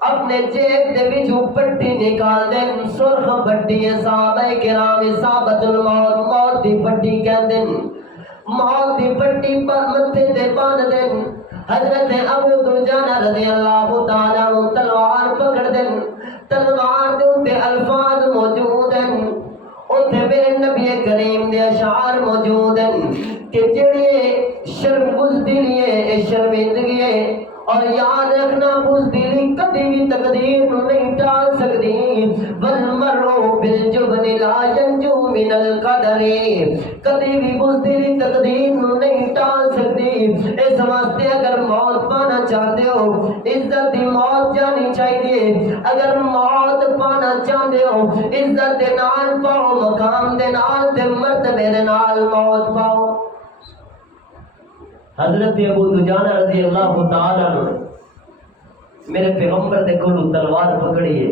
اپنے جیب دے وچوں پٹی نکال دیں، سرخ پٹی ہے، صحابہ کرام اصابت الموت، موت دی پٹی کہندے، موت دی پٹی پر متھے تے باندھ دیں۔ حضرت ابو دجانہ رضی اللہ تعالیٰ عنہ تلوار پکڑ دیں، تلوار دے اتے الفاظ موجود ہیں، اتے میرے نبی کریم دے اشعار موجود ہیں کہ جڑی شرم بزدلی ہے، شرمندگی ہے، اور یاد رکھنا بزدلی کبھی بھی تقدیر نہیں ٹال سکتی، والمرء بالجبن لا ينجو من القدر، کبھی بھی بزدلی تقدیر نہیں ٹال سکتی۔ اس واسطے اگر موت پانا چاہتے ہو عزت دی موت جانی چاہیے، اگر موت پانا چاہتے ہو عزت دے نال پاؤ، مقام دے نال تے مرتبے دے نال موت پاؤ۔ حضرت ابو دجانہ رضی اللہ تعالیٰ عنہ میرے پیغمبر دے کولو تلوار پکڑی ہے،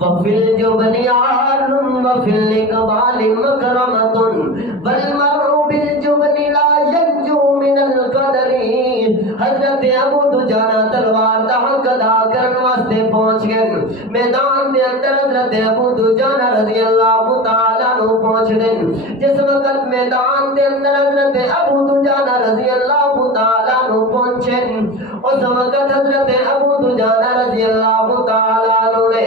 وَفِي الْجُبْنِ عَارٌ وَفِي الْإِقْبَالِ مَكْرَمَةٌ وَالْمَرْءُ بِالْجُبْنِ لَا يَنْجُو مِنَ الْقَدَرِ۔ حضرت ابو دجانہ تلوار دا حق ادا کرن واسطے پہنچ گئے میدان دے اندر۔ حضرت ابو دجانہ رضی اللہ تعالیٰ عنہ پہنچ گئے، جس وقت میدان دے اندر حضرت ابو دجانہ رضی اللہ تعالیٰ عنہ پہنچے، اس وقت حضرت ابو دجانہ رضی اللہ تعالیٰ عنہ نے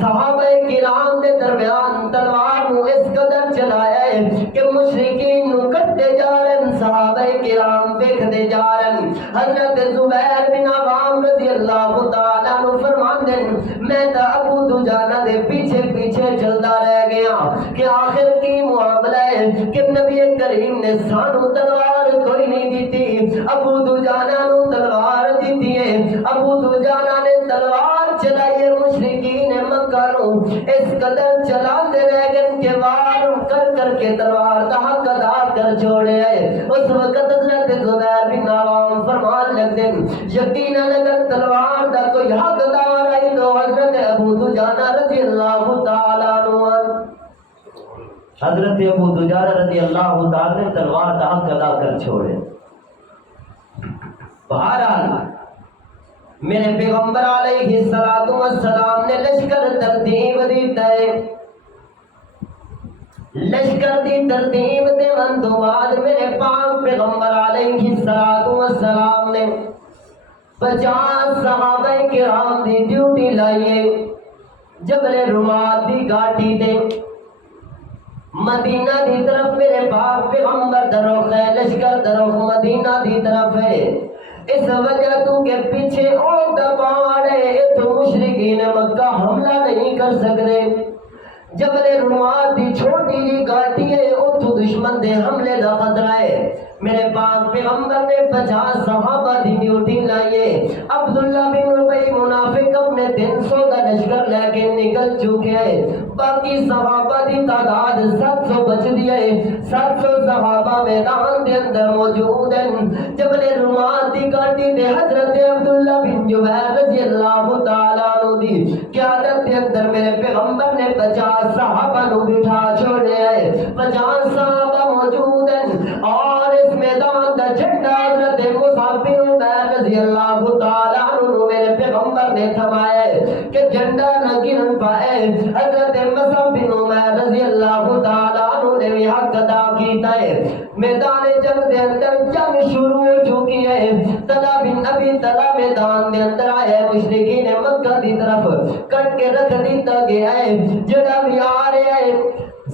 صحابہ کرام دے درمیان تلوار نو اس قدر چلایا ہے کہ مشرکین نو کٹتے جا رہے ہیں، صحابہ کرام دیکھتے جا رہے ہیں۔ حضرت زبیر بن عوام رضی اللہ تعالیٰ عنہ فرماندے میں تا ابو دجانہ دے پیچھے پیچھے چلتا رہ گیا کہ آخر کی معاملہ ہے کہ نبی کریم نے سانو تلوار کوئی نہیں دیتی، ابو دجانہ نو تلوار دیتی ہے۔ ابو دجانہ نے تلوار چلائی، مشرکین مکہ نو اس قدر چلا دے رہ گئے کہ وار کر کر کے تلوار کا حق ادا کر چھوڑے ہے۔ اس وقت حضرت زبیر بن عوام فرمان لگتے یقیناً اگر تلوار دا کوئی حق دار آئی تو حضرت ابو دجانہ رضی اللہ تعالیٰ عنہ، حضرت ابو دجانہ رضی اللہ تعالیٰ نے تلوار دا حق ادا کر چھوڑے۔ بہرحال میرے پیغمبر علیہ السلام نے لشکر ترتیب دیتا ہے، لشکر دی ترتیب دے من تو بعد میرے پاک پیغمبر علیہ السلام نے 50 صحابہ کرام دی ڈیوٹی لائیے جبل رمات دی گاٹی دے مدینہ دی طرف میرے پاک پیغمبر دروخ ہے، لشکر دروخ مدینہ دی طرف ہے۔ اس وجہ تو کہ پیچھے اور دباڑ ہے تو مشرکین مکہ حملہ نہیں کر سکتے۔ جبل رمات دی چھوٹی جی گاٹی ہے اتو دشمن دے حملے دا خطرہ ہے۔ میرے پاک پیغمبر نے 50 صحابہ دی ڈیوٹی لائیے۔ عبداللہ بن ابی منافق اپنے 300 دا لشکر لے کے نکل چکے ہیں، باقی صحابہ دی تعداد 700 بچ دیئے۔ 700 صحابہ میدان دے اندر موجود ہیں۔ جبل رمات دی گاٹی دے حضرت عبداللہ بن جبیر رضی اللہ تعالیٰ عنہ دی قیادت دے اندر میرے پیغمبر نے 50 صحابہ نو بٹھا چھوڑے ہیں۔ 50 صحابہ موجود ہیں اور اس میدان دا جھنڈا حضرت مصعب بن عمیر رضی اللہ تعالیٰ عنہ میرے پیغمبر نے تھمایا ہے کہ جھنڈا نہ گرن پائے۔ حضرت مصعب بن عمیر رضی اللہ تعالیٰ عنہ نے بھی حق ادا کیتا ہے۔ میدان جنگ دے اندر جنگ شروع ہو چکی ہے۔ طلحہ بن ابی طلحہ میدان دے اندر آئے، مشرکین مکہ دی طرف کٹ کے رکھ دیتا گیا ہے۔ جڑا بھی آ رہے ہیں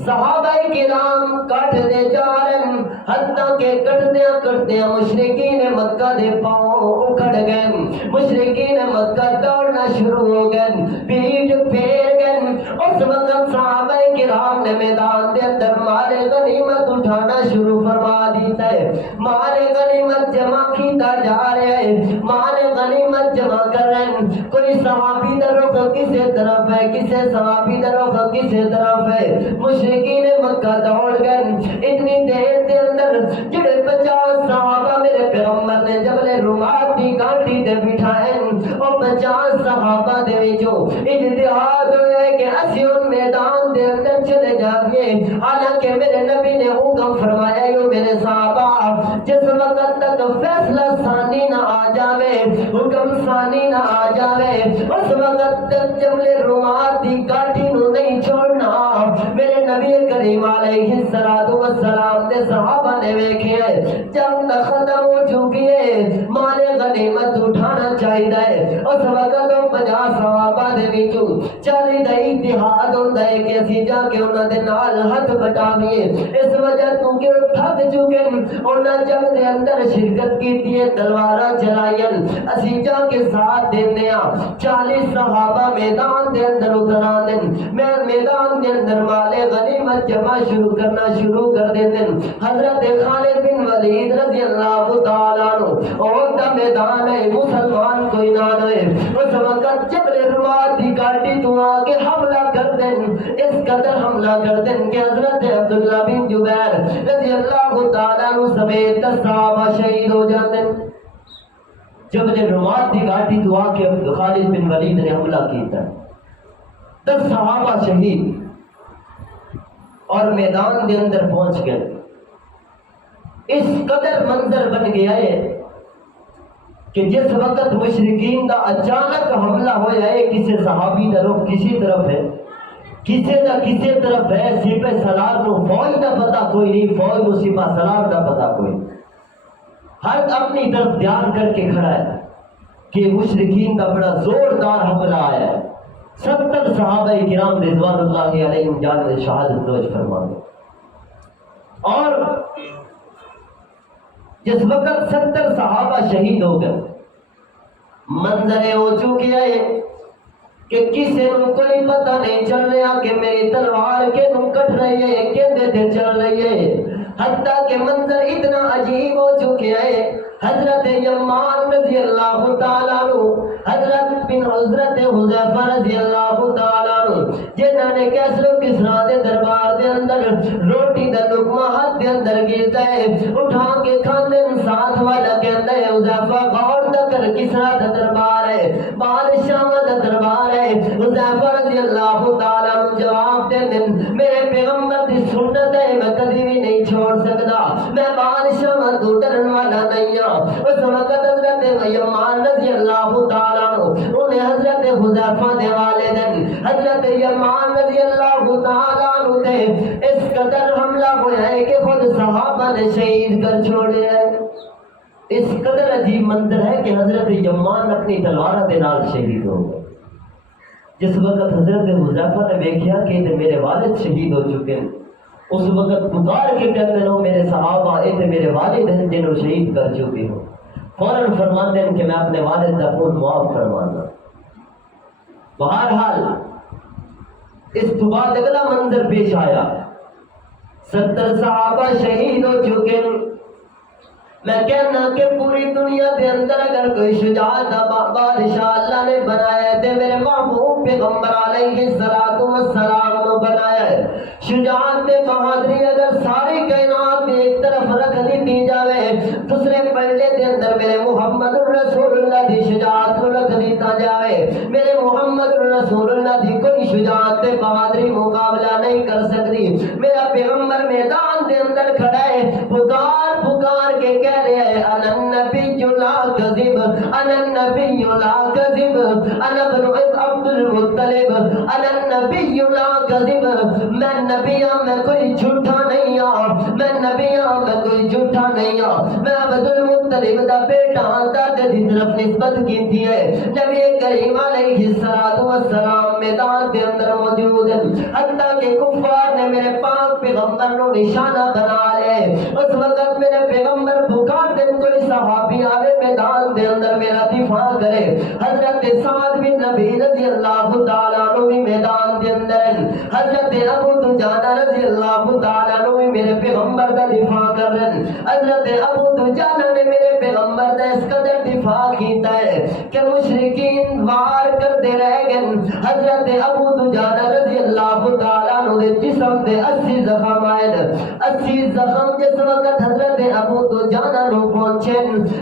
صحابہ کرام کٹ دے جا رہے ہیں، حتیٰ کہ کٹدیاں کٹدیاں مشرکین مکہ دے پاؤں اکھڑ گئے، مشرکین مکہ دوڑنا شروع ہو گئے، پیٹ پھیر گئے۔ اس وقت صحابہ کرام نے میدان دے اندر مال غنیمت اٹھانا شروع فرما دیتا ہے۔ مال غنیمت جمع کیتا جا رہا ہے، مال غنیمت جمع کر رہے ہیں۔ کوئی صحابی در رخ کسے طرف ہے، کسے صحابی در رخ کسے طرف ہے۔ مشرکین مکہ دوڑ گئے۔ اتنی دیر دے اندر جڑے 50 صحابہ میرے پیغمبر نے جبل رمات دی گاٹی تے بٹھائے، اور 50 صحابہ دے وچوں اجتہاد ہوئے کہ اسی ان میدان دے اندر چلے جائیے، حالانکہ میرے نبی نے حکم فرمایا یو میرے صحابہ جس وقت تک فیصلہ ثانی نہ آ جاوے، حکم ثانی نہ آ جاوے، اس وقت تک جبل رمات دی گاٹی نو نہیں چھوڑنا۔ میرے نبی کریم علیہ السلام دے صحابہ نے ویکھے جنگ ختم ہو چکی ہے، مال غنیمت اٹھانا چاہیے۔ اس وقت 50 صحابہ دے وچوں 40 دا اتحاد ہوندا ہے کہ اسی جا کے انہاں دے نال ہاتھ بٹاویے۔ اس وجہ تو کہ تھک چکے انہاں جنگ دے اندر شرکت کیتی ہے، تلواراں چلائیاں، اسی جا کے ساتھ دیندے ہاں۔ 40 صحابہ میدان دے اندر اتر آندے، میدان دے اندر مال غنیمت جمع کرنا شروع کر دیتے۔ حضرت خالد بن ولید رضی اللہ تعالیٰ عنہ اور دا میدان ہے، مسلمان کوئی نہ ہوئے، اس وقت جبل رمات دی گاٹی تو آگے حملہ کر دیں، اس قدر حملہ کر دیں کہ حضرت عبداللہ بن جبیر رضی اللہ تعالیٰ عنہ سمیت 10 صحابہ شہید ہو جاتے۔ جبل رمات دی گاٹی تو آگے خالد بن ولید نے حملہ کیتا، 10 صحابہ شہید اور میدان دے اندر پہنچ گئے۔ اس قدر منظر بن گیا ہے کہ جس وقت مشرکین دا اچانک حملہ ہویا ہے، کسی صحابی دا رخ کسی طرف ہے، کسی دا کسی طرف ہے، سپہ سالار نو فوج دا پتہ کوئی نہیں، فوج نو سپہ سالار دا پتہ کوئی، ہر اپنی طرف دھیان کر کے کھڑا ہے کہ مشرکین دا بڑا زوردار حملہ آیا ہے۔ 70 صحابہ کرام رضوان اللہ علیہم جان میں شہادت نوش فرما گئے۔ اور جس وقت 70 صحابہ شہید ہو گئے، منظر ہو چکے ہے کہ کسی نو کوئی پتہ نہیں چل رہا کہ میری تلوار کے نو کٹ رہی ہے کیندے تے چل رہی ہے، حتیٰ کہ منظر اتنا عجیب ہو چکے ہے۔ حضرت یمان رضی اللہ تعالیٰ عنہ، حضرت حذیفہ رضی اللہ تعالیٰ عنہ، جنہاں نے کیسر و کسریٰ دے دربار دے اندر روٹی دا لقمہ ہاتھ دے اندر گرتا ہے، اٹھا کے کھاندے ساتھ والا کہتا ہے حذیفہ غور دا کر، کسریٰ دا دربار ہے، بادشاہ دا دربار ہے۔ حذیفہ رضی اللہ تعالیٰ عنہ جواب دے دیں، میرے پیغمبر دی سنت ہے میں کبھی بھی نہیں چھوڑ سکتا، میں بادشاہ تو ڈرن والا نہیں ہوں۔ اس وقت حضرت یمان رضی اللہ تعالیٰ عنہ انہیں حضرت حذیفہ دے والدین حضرت یمان رضی اللہ تعالیٰ عنہ دے اس قدر حملہ ہوا ہے کہ خود صحابہ نے شہید کر چھوڑے ہیں۔ اس قدر عجیب منظر ہے کہ حضرت یمان اپنی تلوار دے نال شہید ہو گئے۔ جس وقت حضرت حذیفہ نے دیکھا کہ میرے والد شہید ہو چکے ہیں، اس وقت پکار کے کہتے ہیں میرے صحابہ یہ میرے والد ہیں جنہوں شہید کر چکے ہو، فوراً فرماتے ہیں کہ میں اپنے والد کا خون معاف فرمانا۔ بہرحال اس تو بعد اگلا منظر پیش آیا، 70 صحابہ شہید ہو چکے ہیں۔ میں کہنا کہ پوری دنیا کے اندر اگر کوئی شجاعت بادشاہ اللہ نے بنایا ہے میرے محبوب پیغمبر علیہ السلام نے بنایا ہے۔ شجاعت بہادری اگر ساری کائنات ایک طرف رکھ دی جاوے، دوسرے پلڑے کے اندر میرے محمد رسول اللہ کی شجاعت کو رکھ دیتا جائے، میرے محمد رسول اللہ کی کوئی شجاعت بہادری مقابلہ نہیں کر سکتی۔ میرا پیغمبر میدان کے اندر کھڑا ہے، پکار پکار کے کہہ رہے ہیں انا النبی لا کذب، انا النبی لا کذب، انا ابن عبد المطلب، انا النبی لا کذب، میں نبی ہوں میں کوئی جھوٹا نہیں ہوں، میں نبی ہوں میں کوئی جھوٹا نہیں ہوں، میں عبد المطلب دا بیٹا ہوں، دادے دی طرف نسبت کی ہے۔ نبی کریم علیہ السلام میدان کے اندر موجود ہیں، حتیٰ کہ کفار نے میرے پاک پیغمبر کو نشانہ بنا لے۔ اس وقت میرے پیغمبر پکار دیں کوئی صحابی آوے میدان کے اندر میرا دفاع کرے۔ حضرت سعد بن نبی رضی اللہ تعالیٰ عنہ بھی میدان کے اندر ہیں، حضرت ابو دجانہ رضی اللہ تعالیٰ عنہ بھی میرے پیغمبر کا دفاع کر رہے ہیں۔ حضرت ابو دجانہ نے میرے پیغمبر کا اس قدر دفاع کیتا ہے کہ مشرکین وار کرتے رہ گئے۔ حضرت ابو دجانہ رضی اللہ تعالیٰ عنہ دے جسم دے 80 زخم آئے، 80 زخم جس وقت حضرت ابو دجانہ نو پہنچے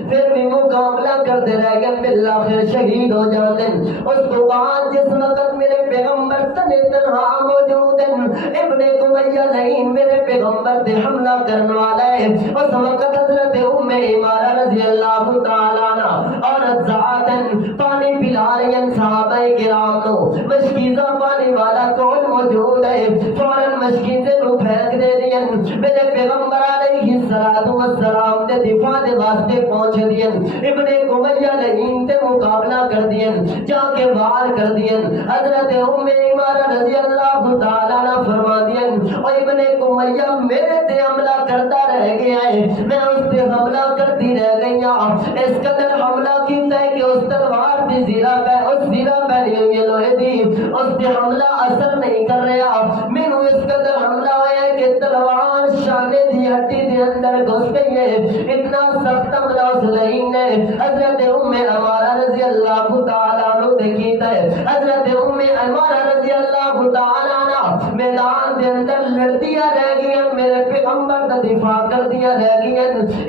پھر بھی مقابلہ کرتے رہ گئے، بالآخر شہید ہو جاتے۔ اس کو بعد جس وقت میرے پیغمبر تنے تنہا موجود ہیں، ابن امیہ لعین میرے پیغمبر تے حملہ کرنے والا ہے۔ اس وقت حضرت ام عمارہ رضی اللہ تعالیٰ عنہ عورت ذاتن پانی پلا رہی ہیں صحابہ کرام کو، مشکیزہ پانی والا کون موجود ہے، فوراً مشکیزے کو پھینک دے دیا۔ میرے پیغمبر علیہ السلام دے دفاع دے واسطے پہنچ دیا، ابن امیہ لعین تے مقابلہ کر دیا، جا کے وار کر دیا۔ حضرت ام عمارہ رضی اللہ تعالیٰ عنہ فرما دیا اور ابن امیہ میرے تے حملہ کرتا رہ گیا ہے، میں اس تے حملہ کرتی رہ گئی ہوں، اس قدر حملہ کیتا ہے کہ اس تلوار دی زیرہ پہ اس زیرہ پہنی ہوئی لوہے دی اس تے حملہ اثر نہیں کر رہا، مینوں اس قدر حملہ ہوا ہے کہ تلوار شانے دی ہڈی دے اندر گھس گئی ہے، اتنا سخت حملہ اس لعین نے حضرت ام عمارہ رضی اللہ تعالیٰ عنہ نے کیتا ہے۔ حضرت ام عمارہ رضی اللہ تعالیٰ عنہ میدان دے اندر لڑدیاں رہ گئی، میرے پیغمبر کا دفاع کر دیا رہ گئی۔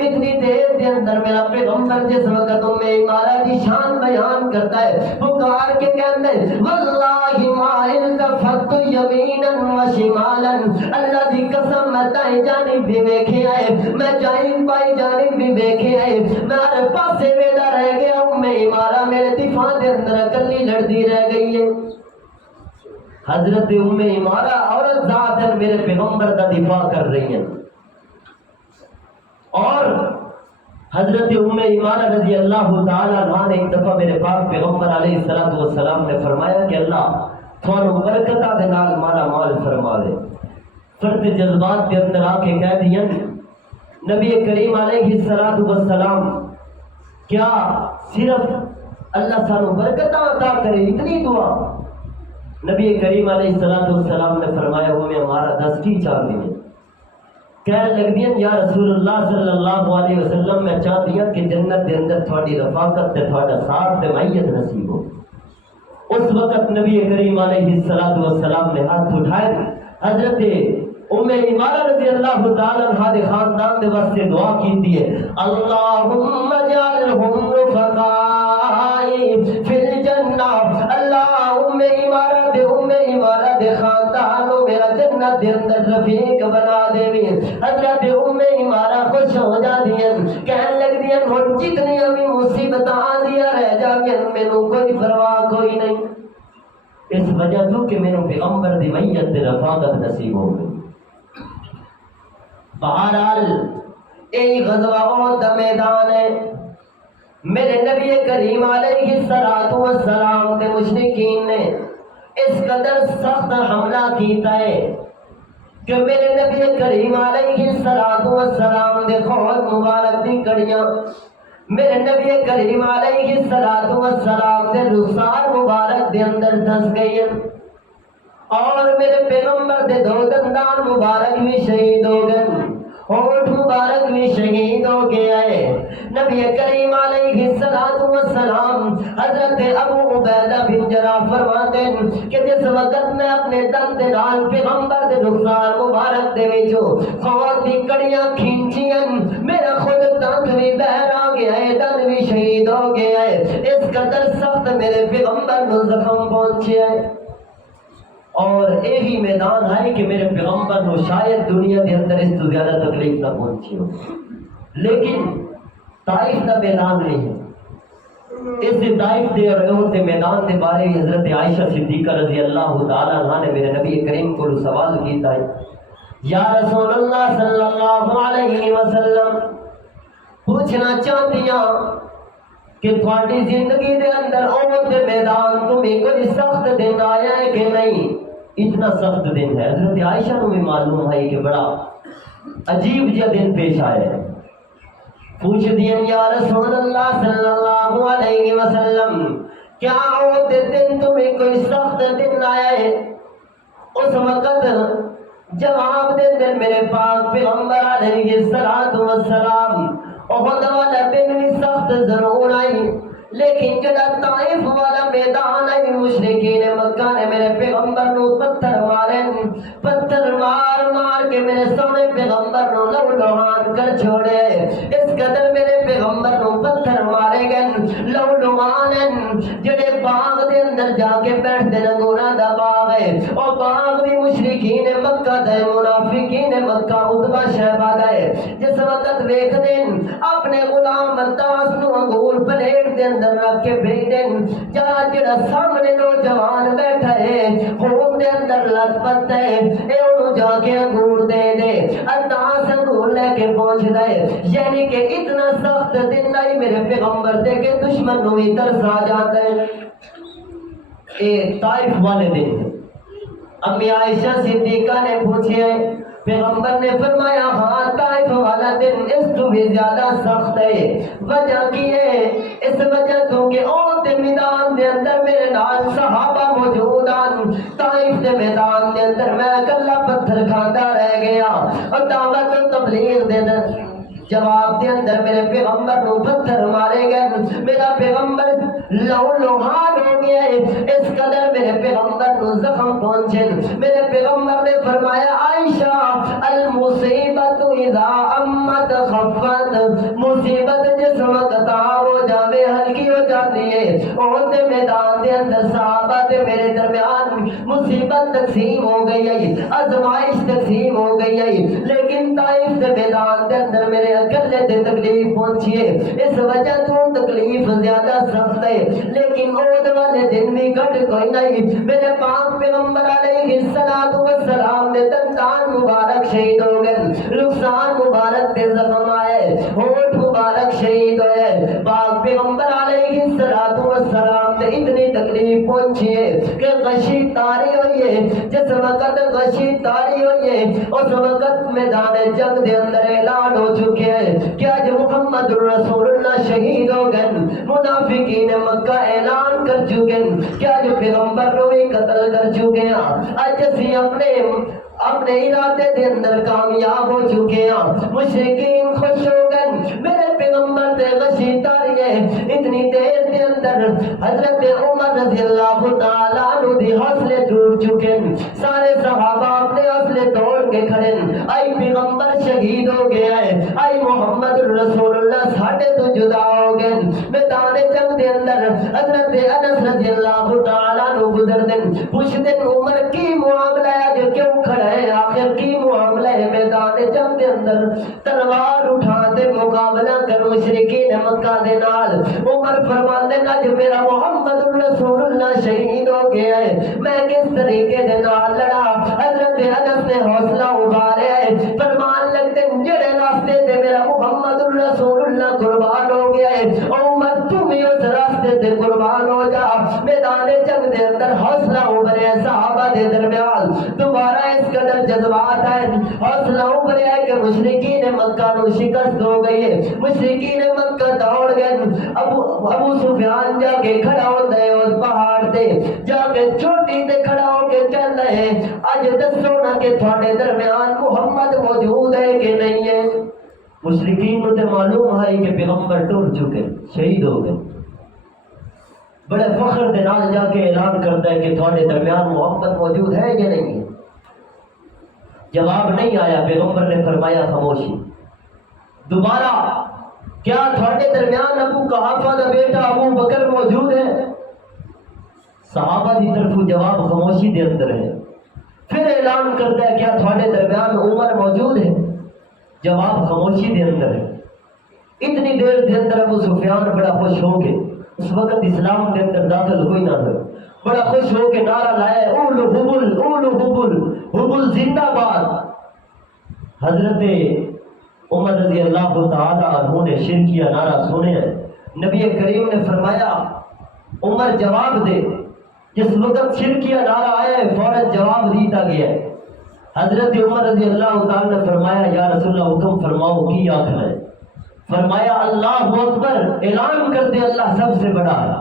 اتنی دیر دے اندر میرا پیغمبر جس وقت ام عمارہ کی شان بیان کرتا ہے، پکار کے کہتے ہیں واللہ ما التفت یمینا و شمالا، اللہ دی قسم میں دائیں جانب بھی دیکھے آئے، میں جائیں بائیں جانب بھی دیکھے آئے، میں ہر پاسے ویلا رہ گیا ہوں، ام عمارہ میرے دفاع دے اندر اکلی لڑتی رہ گئی ہے۔ حضرت ام عمارہ عورت ذات ہے، میرے پیغمبر کا دفاع کر رہی ہیں، اور حضرت ام عمارہ رضی اللہ تعالیٰ عنہ نے ایک دفعہ میرے پاک پیغمبر علیہ السلام نے فرمایا کہ اللہ تھوڑا برکتہ دے نال مالا مال فرما دے۔ فرد جذبات کے اندر آ کے کہہ دیا نبی کریم علیہ السلام کیا صرف اللہ سانو برکتاں عطا کرے اتنی دعا؟ نبی کریم علیہ السلام نے فرمایا وہ میں ہمارا 10 کی چاہتی ہیں، کہنے لگ دیا یا رسول اللہ صلی اللہ علیہ وسلم میں چاہتی ہوں کہ جنت دے اندر تھوڑی رفاقت تے تھوڑا ساتھ تے معیت نصیب ہو۔ اس وقت نبی کریم علیہ السلام نے ہاتھ اٹھائے، حضرت ام ایمانہ رضی اللہ تعالی عنہ دے خاندان دے واسطے دعا کیتی ہے، اللہم اجعلہم رفقائی فی الجنہ، اللہ ام ایمانہ دے خاندان میرا جنت دے اندر رفیق بنا دے۔ حضرت ام ایمانہ خوش ہو جاتی ہیں، کہنے لگ دیا ہن جتنی بھی مصیبتاں آندیاں رہ جاویں مینوں کوئی پرواہ کوئی نہیں، اس وجہ تو کہ میرے پیغمبر دی میت تے رفاقت نصیب ہو گئی۔ بہرحال یہی غزوہ احد دا میدان ہے، میرے نبی کریم علیہ السلام تے مشرکین نے اس قدر سخت حملہ کیتا ہے کہ میرے نبی کریم علیہ السلام دے خون مبارک دی کڑیاں میرے نبی کریم علیہ السلام دے رخسار مبارک دے اندر دھس گئی ہیں، اور میرے پیغمبر دے 2 دندان مبارک بھی شہید ہو گئے، ہونٹ مبارک بھی شہید ہو گیا ہے۔ نبی کریم علیہ السلام حضرت ابو عبیدہ بن جراح فرماتے ہیں کہ جس وقت میں اپنے دند نال پیغمبر دے رخسار مبارک دے وچوں خون دی کڑیاں کھینچیاں، میرا خود دند بھی باہر آ گیا ہے، دند بھی شہید ہو گیا ہے، اس قدر سخت میرے پیغمبر نو زخم پہنچیا ہے۔ اور یہی میدان ہے کہ میرے پیغمبر نو شاید دنیا کے اندر اس تو زیادہ تکلیف نہ پہنچی ہو، لیکن طائف کا میدان نہیں ہے۔ اس طائف دے اور احد دے میدان دے بارے حضرت عائشہ صدیقہ رضی اللہ تعالی عنہ نے میرے نبی کریم کو سوال کیتا ہے، یا رسول اللہ صلی اللہ علیہ وسلم پوچھنا چاہتی ہوں کہ تھوڑی زندگی دے اندر احد دے میدان تمہیں کوئی سخت دن آیا ہے کہ نہیں؟ اتنا سخت دن ہے، حضرت عائشہ کو بھی معلوم ہے کہ بڑا عجیب جا دن پیش آیا ہے۔ پوچھ دیا یا رسول اللہ صلی اللہ علیہ وسلم کیا احد دے دن تمہیں کوئی سخت دن آیا ہے؟ اس وقت جواب دے دن میرے پاک پیغمبر علیہ السلام احد والا دن بھی سخت ضرور آئی، لیکن جڑا طائف والا میدان ہے مشرکین مکہ نے میرے پیغمبر نو پتھر مارے، پتھر مار مار کے میرے سونے پیغمبر نو لہو لہان کر چھوڑے، اس قدر میرے پیغمبر نو پتھر مارے گئے لہو لہان جڑے باغ دے اندر جا کے بیٹھتے نگونا دا باغ ہے، اور باغ بھی مشرکین مکہ دے منافقین مکہ عتبہ شہبہ دے جس وقت ویکھ دین اپنے غلام عباس نو انگور پلیٹ دے اندر رکھ کے بھیج دین، جڑا سامنے نوجوان بیٹھا ہے خون دے اندر لت پت ہے، اے انہوں جا کے انگور دے دے، عباس انگور لے کے پہنچ دے، یعنی کہ اتنا سخت دن آئی میرے پیغمبر دے کے دشمن نو ہی ترس آ جاتا ہے۔ اے طائف والے دن امی عائشہ صدیقہ نے پوچھے، پیغمبر نے فرمایا ہاں طائف والا دن اس تو بھی زیادہ سخت ہے، وجہ کی ہے؟ اس وجہ تو کہ احد دے میدان دے اندر میرے نال صحابہ موجود ہیں، طائف دے میدان دے اندر میں اکلا پتھر کھاتا رہ گیا، اور دعوت و تبلیغ دے جواب دے اندر میرے پیغمبر نو پتھر مارے گئے، میرا پیغمبر لہو لہان ہو گیا ہے، اس قدر میرے پیغمبر نو زخم پہنچے، میرے پیغمبر نے فرمایا عائشہ المصیبت اذا امت خفت، مصیبت جس وقت ہو جاوے ہلکی ہو جاتی ہے، احد دے میدان دے اندر صحابہ دے میرے درمیان مصیبت تقسیم ہو گئی ہے، آزمائش تقسیم ہو گئی ہے، لیکن طائف دے میدان دے اندر میرے اکلے دے تکلیف پہنچی ہے، اس وجہ تو تکلیف زیادہ سخت ہے، لیکن احد والے دن بھی گھٹ کوئی نہیں، میرے پاک پیغمبر علیہ السلام نے دندان مبارک شہید ہو گئے، رخسار مبارک دے زخم آئے، ہونٹ مبارک شہید ہوئے، پاک پیغمبر علیہ السلام نے اتنی تکلیف پہنچی ہے کہ غشی تاری ہوئی ہے، جس وقت غشی تاری ہوئی ہے اس وقت میدان جنگ دے اندر اعلان ہو چکے ہیں کہ آج محمد رسول اللہ شہید ہو گئے. منافقین مکہ اعلان کر چکے ہیں کہ آج پیغمبر روی قتل کر چکے ہیں. آج اسی اپنے ارادے دے اندر کامیاب ہو چکے ہیں. مشرکین خوش ہو گئے میرے پیغمبر دے غشی تاری ہے. اتنی دیر دے اندر حضرت عمر رضی اللہ تعالیٰ عنہ دی حوصلے ٹوٹ چکے ہیں. سارے صحابہ اپنے حوصلے توڑ کے کھڑے ہیں. آئی پیغمبر شہید ہو گیا ہے. آئی محمد رسول اللہ ساڈے تو جدا ہو گئے. میدان جنگ دے اندر حضرت انس رضی اللہ تعالیٰ عنہ گزر دن پوچھتے عمر کی معاملہ ہے جو کیوں کھڑا ہے؟ آخر کی معاملہ ہے؟ میدان جنگ دے اندر تلوار اٹھا دے مقابلہ کر مشرکین مکہ دے نال. عمر فرماندے نا جو میرا محمد رسول اللہ شہید ہو گیا ہے میں کس طریقے دے نال لڑا. حضرت انس نے حوصلہ ابھاریا ہے. فرمان لگتے جڑے راستے تے میرا محمد رسول اللہ قربان ہو گیا ہے عمر تم ہی اس راستے تے قربان ہو جا. میدان جنگ دے اندر حوصلہ ابھریا صحابہ دے درمیان دوبارہ اس قدر جذبات ہے. حوصلہ ابھریا ہے کہ مشرکین مکہ نو شکست ہو گئی ہے. مشرکین مکہ دوڑ گئے. ابو سفیان جا کے کھڑا ہوتا ہے اس پہاڑ تے جا کے چوٹی تے کھڑا ہو کے کہتا ہے اج دسو نا کہ تھوڑے درمیان محمد موجود ہے کہ نہیں ہے. مشرکین کو تے معلوم ہے کہ پیغمبر ٹر چکے شہید ہو گئے. بڑے فخر دے نال جا کے اعلان کرتا ہے کہ تھوڑے درمیان محمد موجود ہے یا نہیں ہے. جواب نہیں آیا. پیغمبر نے فرمایا خاموشی. دوبارہ کیا تھوڑے درمیان ابو قحافہ دا بیٹا ابو بکر موجود ہے؟ صحابہ دی طرف جواب خاموشی دے اندر ہے. پھر اعلان کرتا ہے کیا تھوڑے درمیان عمر موجود ہے؟ جواب خاموشی دے اندر ہے. اتنی دیر دے اندر ابو سفیان بڑا خوش ہو کے اس وقت اسلام کے اندر داخل ہوئی نہ ہوئے بڑا خوش ہو کے نعرہ لایا اولو حبل اولو حبل حبل زندہ باد. حضرت عمر رضی اللہ تعالیٰ عنہ نے شرکیہ نعرہ سنے ہیں. نبی کریم نے فرمایا عمر جواب دے. جس وقت شرکیہ نعرہ آیا ہے فوراً جواب دیتا گیا ہے. حضرت عمر رضی اللہ تعالیٰ نے فرمایا یا رسول اللہ حکم فرماؤ کی آخر ہے؟ فرمایا اللہ اکبر. اعلان کر دے اللہ سب سے بڑا ہے.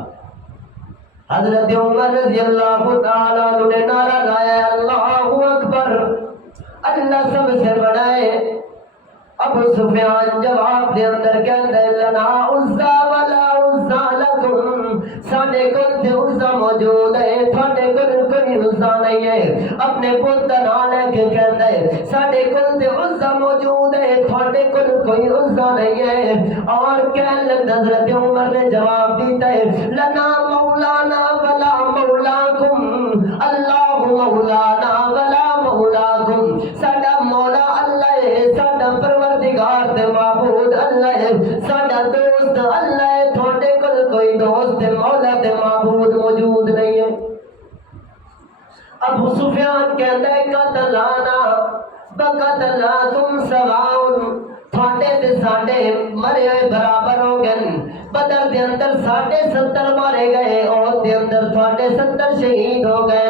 حضرت عمر رضی اللہ تعالیٰ نے نعرہ لایا اللہ اکبر اللہ سب سے بڑا ہے. ابو سفیان جواب دے اندر کہتا ہے لنا عزا ولا عزا لکم. ساڈے کول تے عزا موجود ہے تھوڑے کول کوئی عزا نہیں ہے. اپنے پوت دا نام لے کے کہتا ہے ساڈے کول تے عزا موجود ہے تھوڑے کول کوئی عزا نہیں ہے. اور کہنے لگا حضرت عمر نے جواب دیتا ہے لنا مولانا ولا مولاکم اللہ مولانا ولا مولاکم. ساڈا مولا اللہ ہے ساڈا پروردگار تے معبود اللہ ہے ساڈا دوست اللہ ہے. تھوڑے کول کوئی دوست مولا تے معبود موجود نہیں ہے. ابو سفیان کہتا ہے قتلانا بقتلاکم سواؤن. تھوڑے تے ساڈے مرے ہوئے برابر ہو گئے. بدر دے اندر 70 مارے گئے اور دے اندر 70 شہید ہو گئے.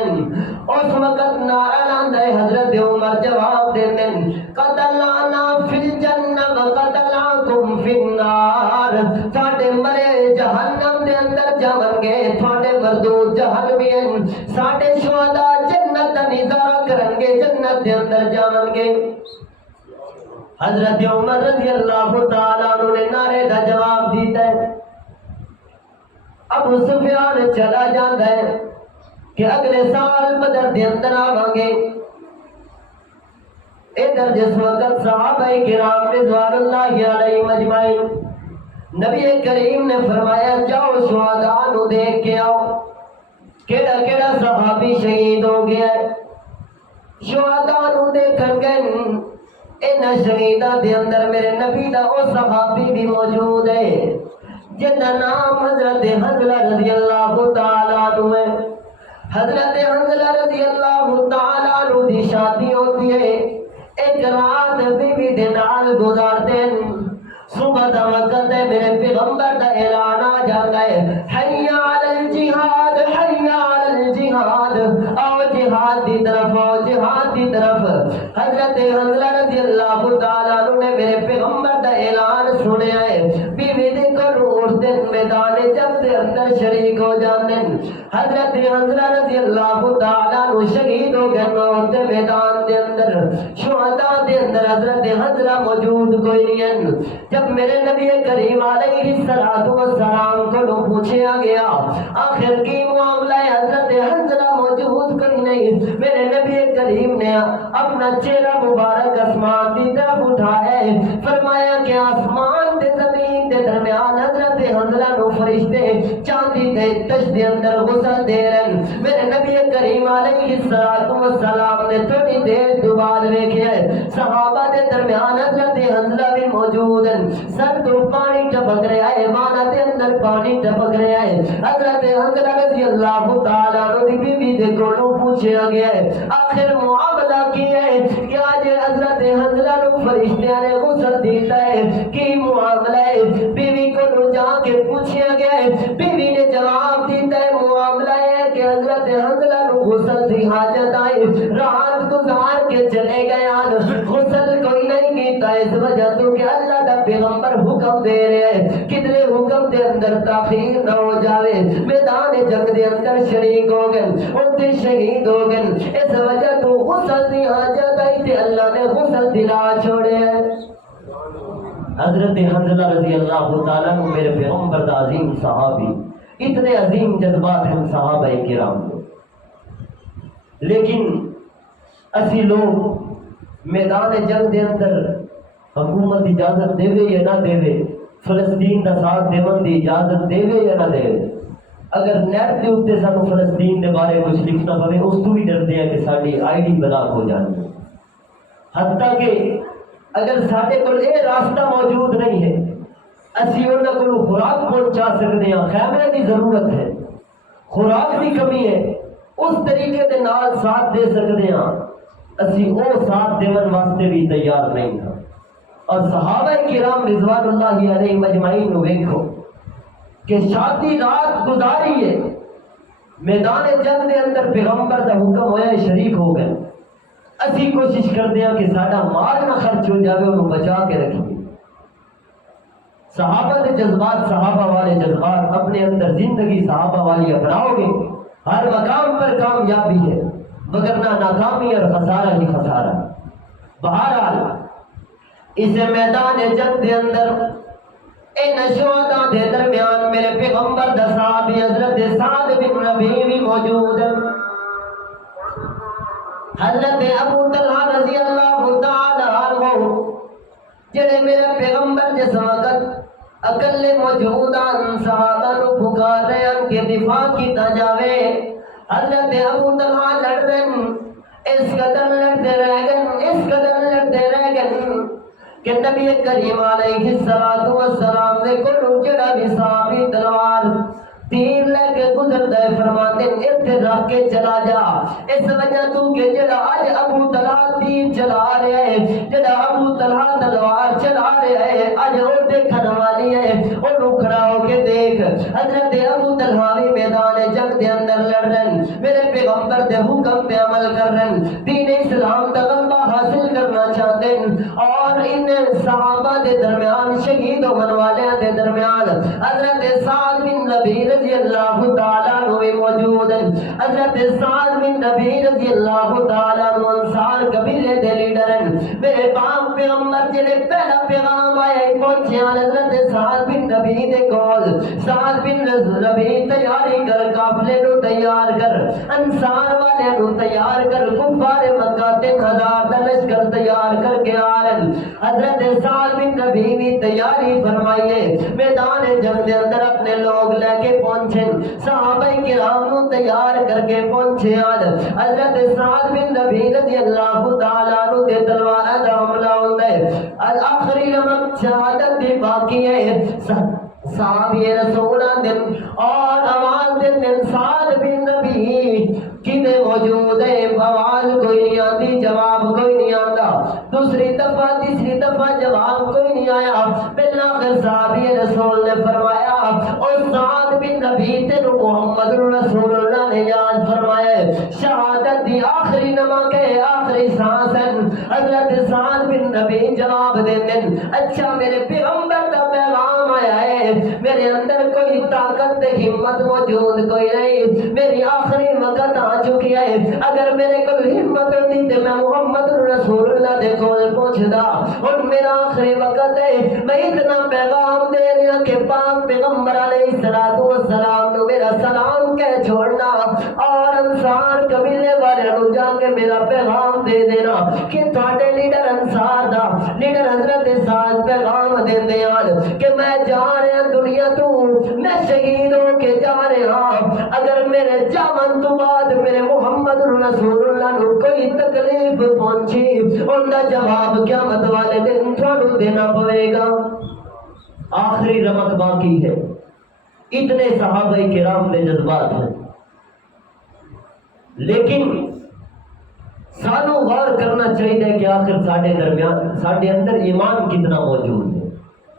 اس وقت نعرہ لاندا ہے حضرت عمر جواب دیتے ہیں قتلانا فی الجنہ وقتلاکم فی النار. تھوڑے مرے جہنم دے اندر جاون گے تھوڑے مردود جہنمی ہیں. ساڈے شہداء جنت دا نظارہ کرن گے جنت دے اندر جاون گے. حضرت عمر رضی اللہ تعالیٰ عنہ نے نعرے دا جواب دیتا ہے. ابو سفیان چلا جاتا ہے کہ اگلے سال بدر دے اندر آواں گے. ادھر جس وقت صحابہ کرام رضوان اللہ علیہم اجمعین نبی کریم نے فرمایا جاؤ شہداء نو دیکھ کے آؤ کیڑا کیڑا صحابی شہید ہو گیا ہے. شہداء نو دیکھن گئے. ان شہیداں دے اندر میرے نبی دا او صحابی بھی موجود ہے جن دا نام حضرت حنظلہ رضی اللہ تعالیٰ عنہ ہے. حضرت حنظلہ رضی اللہ تعالیٰ عنہ دی شادی ہوتی ہے. ایک رات بی بی دے نال گزارتے ہیں. صبح دا وقت ہے میرے پیغمبر دا اعلان آ جاتا ہے حی علی الجہاد حی علی الجہاد. آؤ جہاد دی حضرت حنظلہ رضی اللہ تعالیٰ عنہ نے میرے پیغمبر دا اعلان سنیا ہے بیوی دے کو اس دن میدان جنگ دے اندر شریک ہو جاندے. حضرت حنظلہ رضی اللہ تعالیٰ عنہ شہید ہو گئے موت دے میدان دے اندر. شہداء دے اندر حضرت حنظلہ موجود کوئی نہیں ہے. جب میرے نبی کریم علیہ السلام کو پوچھا گیا آخر کی معاملہ ہے حضرت حنظلہ موجود کوئی نہیں, میرے نبی کریم نے اپنا چہرہ مبارک آسمان کی طرف اٹھایا, فرمایا کہ آسمان تے زمین دے درمیان حضرت حنظلہ نو فرشتے چاندی تے تش دے اندر غسل دے رہے. میرے نبی کریم علیہ السلام نے تھوڑی دیر تو بعد ویکھیا صحابہ دے درمیان حضرت حنظلہ بھی موجود ہیں, سر تو پانی ٹپک رہا ہے, مانا دے اندر پانی ٹپک رہا ہے. حضرت حنظلہ رضی اللہ تعالیٰ عنہ دی بیوی دے کولوں پوچھا گیا ہے آخر معاملہ کیا ہے کہ آج حضرت حنظلہ نو فرشتیاں نے غسل دیتا ہے, کی معاملہ ہے؟ بیوی کو جا کے پوچھا گیا ہے, بیوی نے جواب دیتا ہے معاملہ ہے کہ حضرت حنظلہ نو غسل دی حاجت آئی, رات گزار کے چلے گئے, غسل کوئی نہیں کیتا اس وجہ تو کہ اللہ دا پیغمبر حکم دے رہے ہیں کدھرے حکم دے اندر تاخیر نہ ہو جاوے. میدان جنگ دے اندر شریک ہو گئے, انتے شہید ہو گئے, اس وجہ تو غسل دی حاجت آئی تے اللہ نے غسل دلا چھوڑے ہیں. حضرت حنظلہ رضی اللہ تعالیٰ عنہ میرے پیغمبر دا عظیم صحابی, اتنے عظیم جذبات ہیں صحابہ کرام میں, لیکن اسی لوگ میدان جنگ دے اندر حکومت اجازت دے یا نہ دے, فلسطین کا ساتھ دیون دی اجازت دے یا نہ دے, اگر نیٹ کے اتنے سانو فلسطین کے بارے کچھ لکھنا پڑے اس تو بھی ڈرتے ہیں کہ ساری آئی ڈی بلاک ہو جانی. حتیٰ کہ اگر سارے کو یہ راستہ موجود نہیں ہے اسی انہوں کو خوراک پہنچا سکتے ہیں, خیمے کی ضرورت ہے, خوراک کی کمی ہے, اس طریقے کے نال ساتھ دے سکتے ہیں, اسی وہ ساتھ دیون واسطے بھی تیار نہیں تھا. اور صحابہ کرام رضوان اللہ علیہ مجمعین ویکھو کہ شادی رات گزاری ہے, میدان جنگ دے اندر پیغمبر دا حکم ہویا شریک ہو گئے. اسی کوشش کرتے ہیں کہ ساڈا مال نہ خرچ ہو جاوے, انہوں بچا کے رکھیے. صحابہ دے جذبات, صحابہ والے جذبات اپنے اندر زندگی صحابہ والی اپناؤ گے, ہر مقام پر کامیابی ہے, وگرنہ ناکامی اور خسارہ ہی خسارہ. بہرحال اس میدان جنگ دے اندر ان شہداء دے درمیان میرے پیغمبر دا صحابی حضرت سعد بن ربیع بھی موجود ہیں. حضرت ابو طلحہ رضی اللہ تعالی عنہ جڑے میرے پیغمبر جس وقت اکلے موجودان صحابہ نو پکار رہے ہیں کہ دفاع کیتا جاوے. حضرت ابو طلحہ لڑ رہے ہیں, اس قدر لڑتے رہ گئے, اس قدر لڑتے رہ گئے کہ نبی کریم علیہ السلام نے کو جڑا بھی صحابی تلوار تیر لے کے گزرتا ہے فرماتے ہیں اتنے رکھ کے چلا جا, اس وجہ تو کہ جڑا آج ابو طلحہ تیر چلا رہے ہیں, جڑا ابو طلحہ تلوار چلا رہے ہیں, آج وہ دیکھنے والی ہے, انہوں کھڑا ہو کے دیکھ. حضرت ابو طلحہ بھی میدان جنگ دے اندر لڑ رہے ہیں, میرے پیغمبر دے حکم پہ عمل کر رہے ہیں, دین اسلام کا غلبہ حاصل کرنا چاہتے ہیں, اور ان صحابہ دے درمیان شہید ہونے والے دے درمیان حضرت سعد بن ربیع رضی اللہ تعالیٰ عنہ بھی موجود ہیں. حضرت سعد بن ربیع رضی اللہ تعالیٰ عنہ انصار قبیلے دے لیڈر ہیں. میرے پاک پیغمبر جڑے پہلا پیغام آیا پہنچے حضرت سعد بن ربیع دے کول. سعد بن ربیع تیاری کر, قافلے نو تیار کر, انصار والے نو تیار کر, کفار مکہ 3000 دا لشکر تیار کر کے آ رہے ہیں. حضرت سعد بن ربیع بھی تیاری فرمائیے, میدان جنگ دے اندر اپنے لوگ لے کے پہنچے, صحابہ کرام نو تیار کر کے پہنچے. حضرت سعد بن ربیع رضی اللہ تعالیٰ عنہ دے تلوار دا حملہ ہوتا ہے, آخری نمک شہادت دی باقی ہے. صحابی رسول دن اور آواز دن سعد بن ربیع کدے موجود ہے, آواز کوئی نہیں آتی, جواب کوئی نہیں آتا. دوسری دفعہ تیسری دفعہ جواب کوئی نہیں آیا. بالآخر صحابی رسول نے فرمایا اور سعد بن نبی تینو محمد رسول اللہ نے یاد فرمایا شہادت دی آخری نمک ہے آخری سانس ہے حضرت سعد بن نبی جواب دیتے اچھا میرے پیغمبر کا پیغام آیا ہے میرے اندر کوئی طاقت ہمت موجود کوئی نہیں میری آخری وقت آ چکی ہے اگر میرے کو ہمت ہوتی تو میں محمد رسول اللہ دے کول پہنچدا اور میرا آخری وقت ہے میں اتنا پیغام دے رہا کہ پاک پیغمبر علیہ السلام نو میرا سلام کہہ چھوڑنا اور انصار قبیلے والے نو جا کے میرا پیغام دے دینا کہ تھوڑے لیڈر انصار دا لیڈر حضرت سعد پیغام دیندے ہیں کہ میں جا رہا دنیا تو میں شہید ہو کے جا رہا اگر میرے جامن تو بعد میرے محمد رسول اللہ نو کوئی تکلیف پہنچی ان کا جواب قیامت والے دن تھانو دینا پڑے گا آخری رمق باقی ہے اتنے صحابہ کرام کے جذبات ہیں لیکن سانو غور کرنا چاہیے کہ آخر ساڈے درمیان ساڈے اندر ایمان کتنا موجود ہے